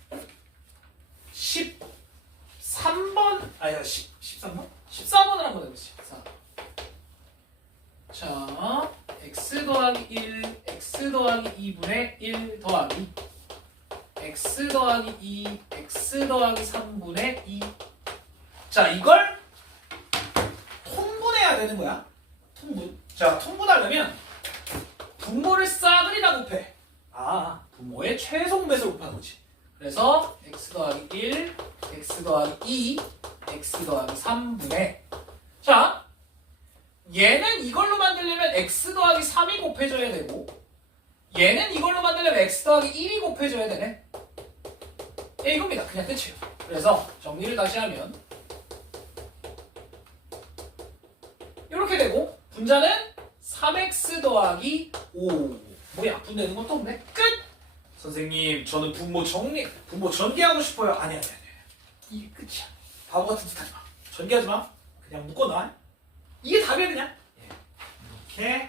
13번 아니야 13번? 14번을 한번 해보지. 자 x 더하기 1 x 더하기 2분의 1 더하기 x 더하기 2 x 더하기 3분의 2. 자 이걸 통분해야 되는 거야. 통분. 자 통분하려면 분모를 싸그리 다 곱해. 분모의 최소분배수를 곱하는 거지. 그래서 x 더하기 1 x 더하기 2 x 더하기 3분의. 자 얘는 이걸로 만들려면 x 더하기 3이 곱해져야 되고 얘는 이걸로 만들려면 x 더하기 1이 곱해져야 되네. 이겁니다. 그냥 끝이에요. 그래서 정리를 다시 하면 이렇게 되고 분자는 3x 더하기 5. 뭐 약분되는 것도 없네. 끝! 선생님 저는 분모 전개하고 싶어요. 아니 이게 끝이야. 바보 같은 짓 하지 마. 전개하지 마. 그냥 묶어놔. 이게 답이야 그냥. 이렇게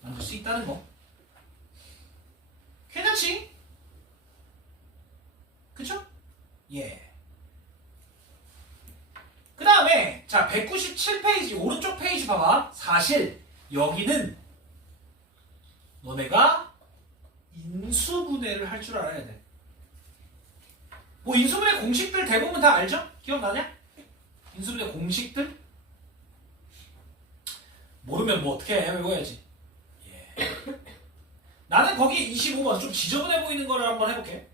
만들 수 있다는 거. 괜찮지? 그쵸? 예. 그 다음에 자 197페이지 오른쪽 페이지 봐봐. 사실 여기는 너네가 인수분해를 할 줄 알아야 돼. 뭐 인수분해 공식들 대부분 다 알죠? 기억나냐? 인수분해 공식들? 모르면 뭐 어떻게 해? 외워야지. 예. 나는 거기 25번 좀 지저분해 보이는 거를 한번 해볼게.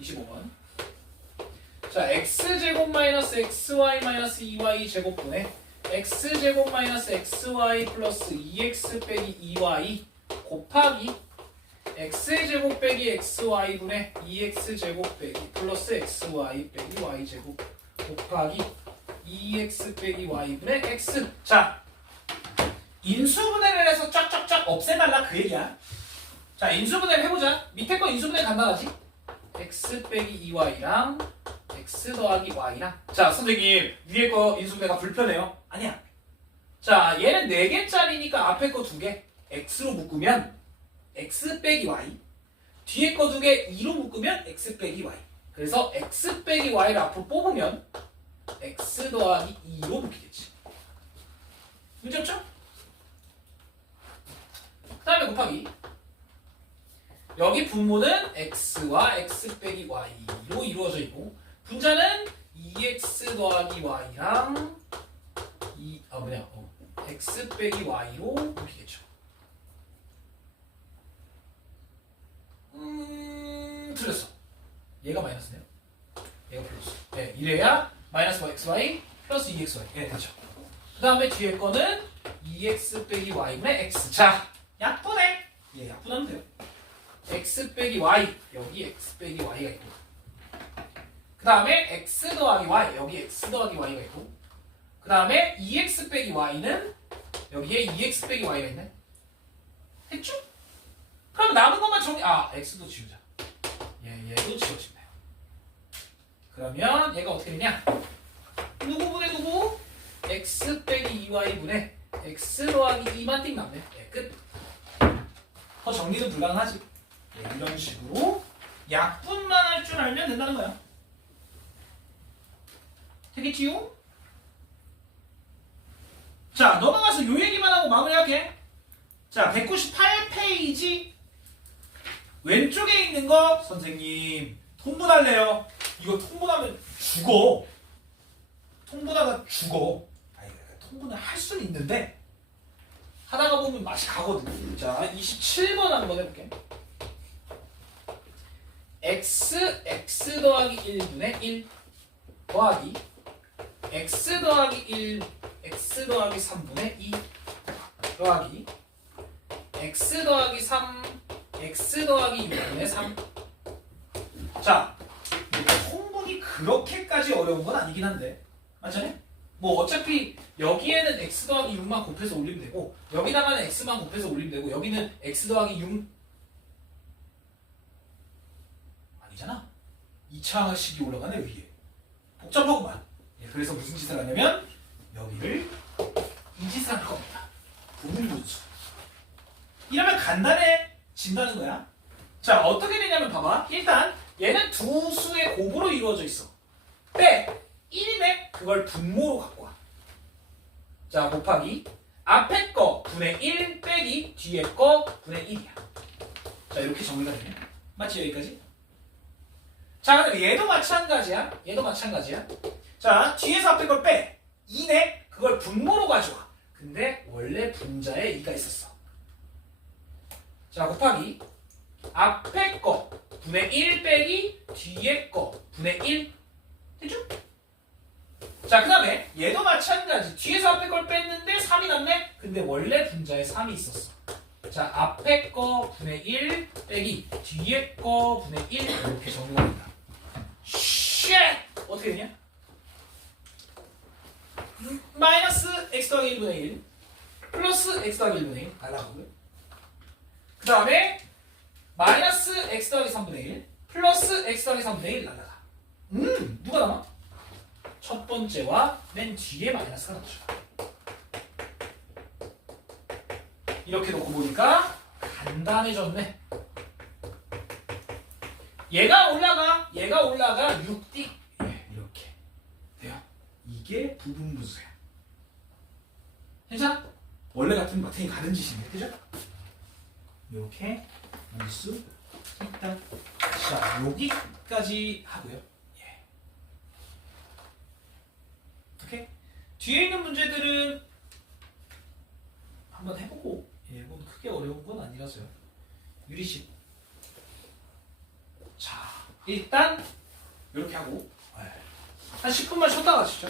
25번. 자, x제곱 마이너스 xy 마이너스 2y 제곱분의 x제곱 마이너스 xy 플러스 2x 빼기 2y 곱하기 x제곱 빼기 xy분의 2x제곱 빼기 플러스 xy 빼기 y제곱 곱하기 2x 빼기 y분의 x. 자, 인수분해를 해서 쫙쫙쫙 없애달라 그 얘기야. 자, 인수분해를 해보자. 밑에 거 인수분해 간단하지? x 빼기 2y랑 x 더하기 y랑. 자 선생님 위에 거 인수분해가 불편해요. 아니야. 자 얘는 4개짜리니까 앞에 거 2개 x로 묶으면 x 빼기 y, 뒤에 거 2개 2로 묶으면 x 빼기 y. 그래서 x 빼기 y를 앞으로 뽑으면 x 더하기 2로 묶이겠지. 문제 없죠? 그 다음에 곱하기 여기 분모는 x와 x 빼기 y로 이루어져 있고 분자는 2x 더하기 y랑 x 빼기 y로 묶이겠죠. 틀렸어. 얘가 마이너스네요. 얘가 플러스. 네, 이래야 마이너스 xy 플러스 2xy. 네, 되죠. 그 다음에 뒤에 거는 2x 빼기 y분의 x. 자, 약분해. 예, 약분하면 돼요. x 빼기 y, 여기 x 빼기 y가 있고 그 다음에 x 더하기 y, 여기 x 더하기 y가 있고 그 다음에 2x 빼기 y는 여기에 2x 빼기 y가 있네. 됐죠? 그럼 남은 것만 정리. x도 지우자. 얘도 지워진다. 그러면 얘가 어떻게 되냐? 누구분의 누구? x 빼기 2y분의 x 더하기 2만 띵 남네. 예, 끝. 더 정리는 불가능하지. 이런 식으로 약분만 할 줄 알면 된다는 거야. 되겠지요? 자, 넘어가서 요 얘기만 하고 마무리할게. 자, 198페이지 왼쪽에 있는 거 선생님 통분할래요. 이거 통분하면 죽어. 통분하다 죽어. 통분을 할 수는 있는데 하다가 보면 맛이 가거든. 자, 27번 한번 해볼게. x 더하기 1분의 1 더하기 x 더하기 1 x 더하기 3분의 2 더하기 x 더하기 3 x 더하기 6분의 3. 자, 통분이 그렇게까지 어려운 건 아니긴 한데 맞잖아요? 뭐 어차피 여기에는 x 더하기 6만 곱해서 올리면 되고 여기다가는 x만 곱해서 올리면 되고 여기는 x 더하기 6 아니잖아. 2차식이 올라가네 위에. 복잡하구만. 그래서 무슨 짓을 하냐면 여기를 이 짓을 할 겁니다. 분분수. 이러면 간단해진다는 거야. 자, 어떻게 되냐면 봐봐. 일단 얘는 두 수의 곱으로 이루어져 있어. 빼 1이네. 그걸 분모로 갖고 와. 자, 곱하기 앞에 거 분의 1 빼기 뒤에 거 분의 1이야. 자, 이렇게 정리가 되네. 맞지, 여기까지? 자, 그럼 얘도 마찬가지야. 얘도 마찬가지야. 자, 뒤에서 앞에 걸 빼 2네. 그걸 분모로 가져와. 근데 원래 분자에 2가 있었어. 자, 곱하기 앞에 거 분의 1 빼기 뒤에 거 분의 1. 됐죠? 자, 그 다음에 얘도 마찬가지. 뒤에서 앞에 걸 뺐는데 3이 남네? 근데 원래 분자에 3이 있었어. 자, 앞에 거 분의 1 빼기 뒤에 거 분의 1 이렇게 정리가 된다. 쉣! 어떻게 되냐? 마이너스 x 더하기 1분의 1 플러스 x 더하기 1분의 1 날라가고요. 그 다음에 마이너스 x 더하기 3분의 1 플러스 x 더하기 3분의 1 날라가. 누가 남아? 첫 번째와 맨 뒤에 마이너스가 남죠. 이렇게 놓고 보니까 간단해졌네. 얘가 올라가 6D. 예, 이렇게 돼요. 이게 부분분수야. 괜찮아? 원래 같은 마탱이 가는 짓인데, 그죠? 이렇게 만들 수 있다. 자, 여기까지 하고요. 예. 오케이. 뒤에 있는 문제들은 한번 해보고, 예, 뭐 크게 어려운 건 아니라서요. 유리식. 자, 일단 이렇게 하고 한 10분만 쉬었다 가시죠.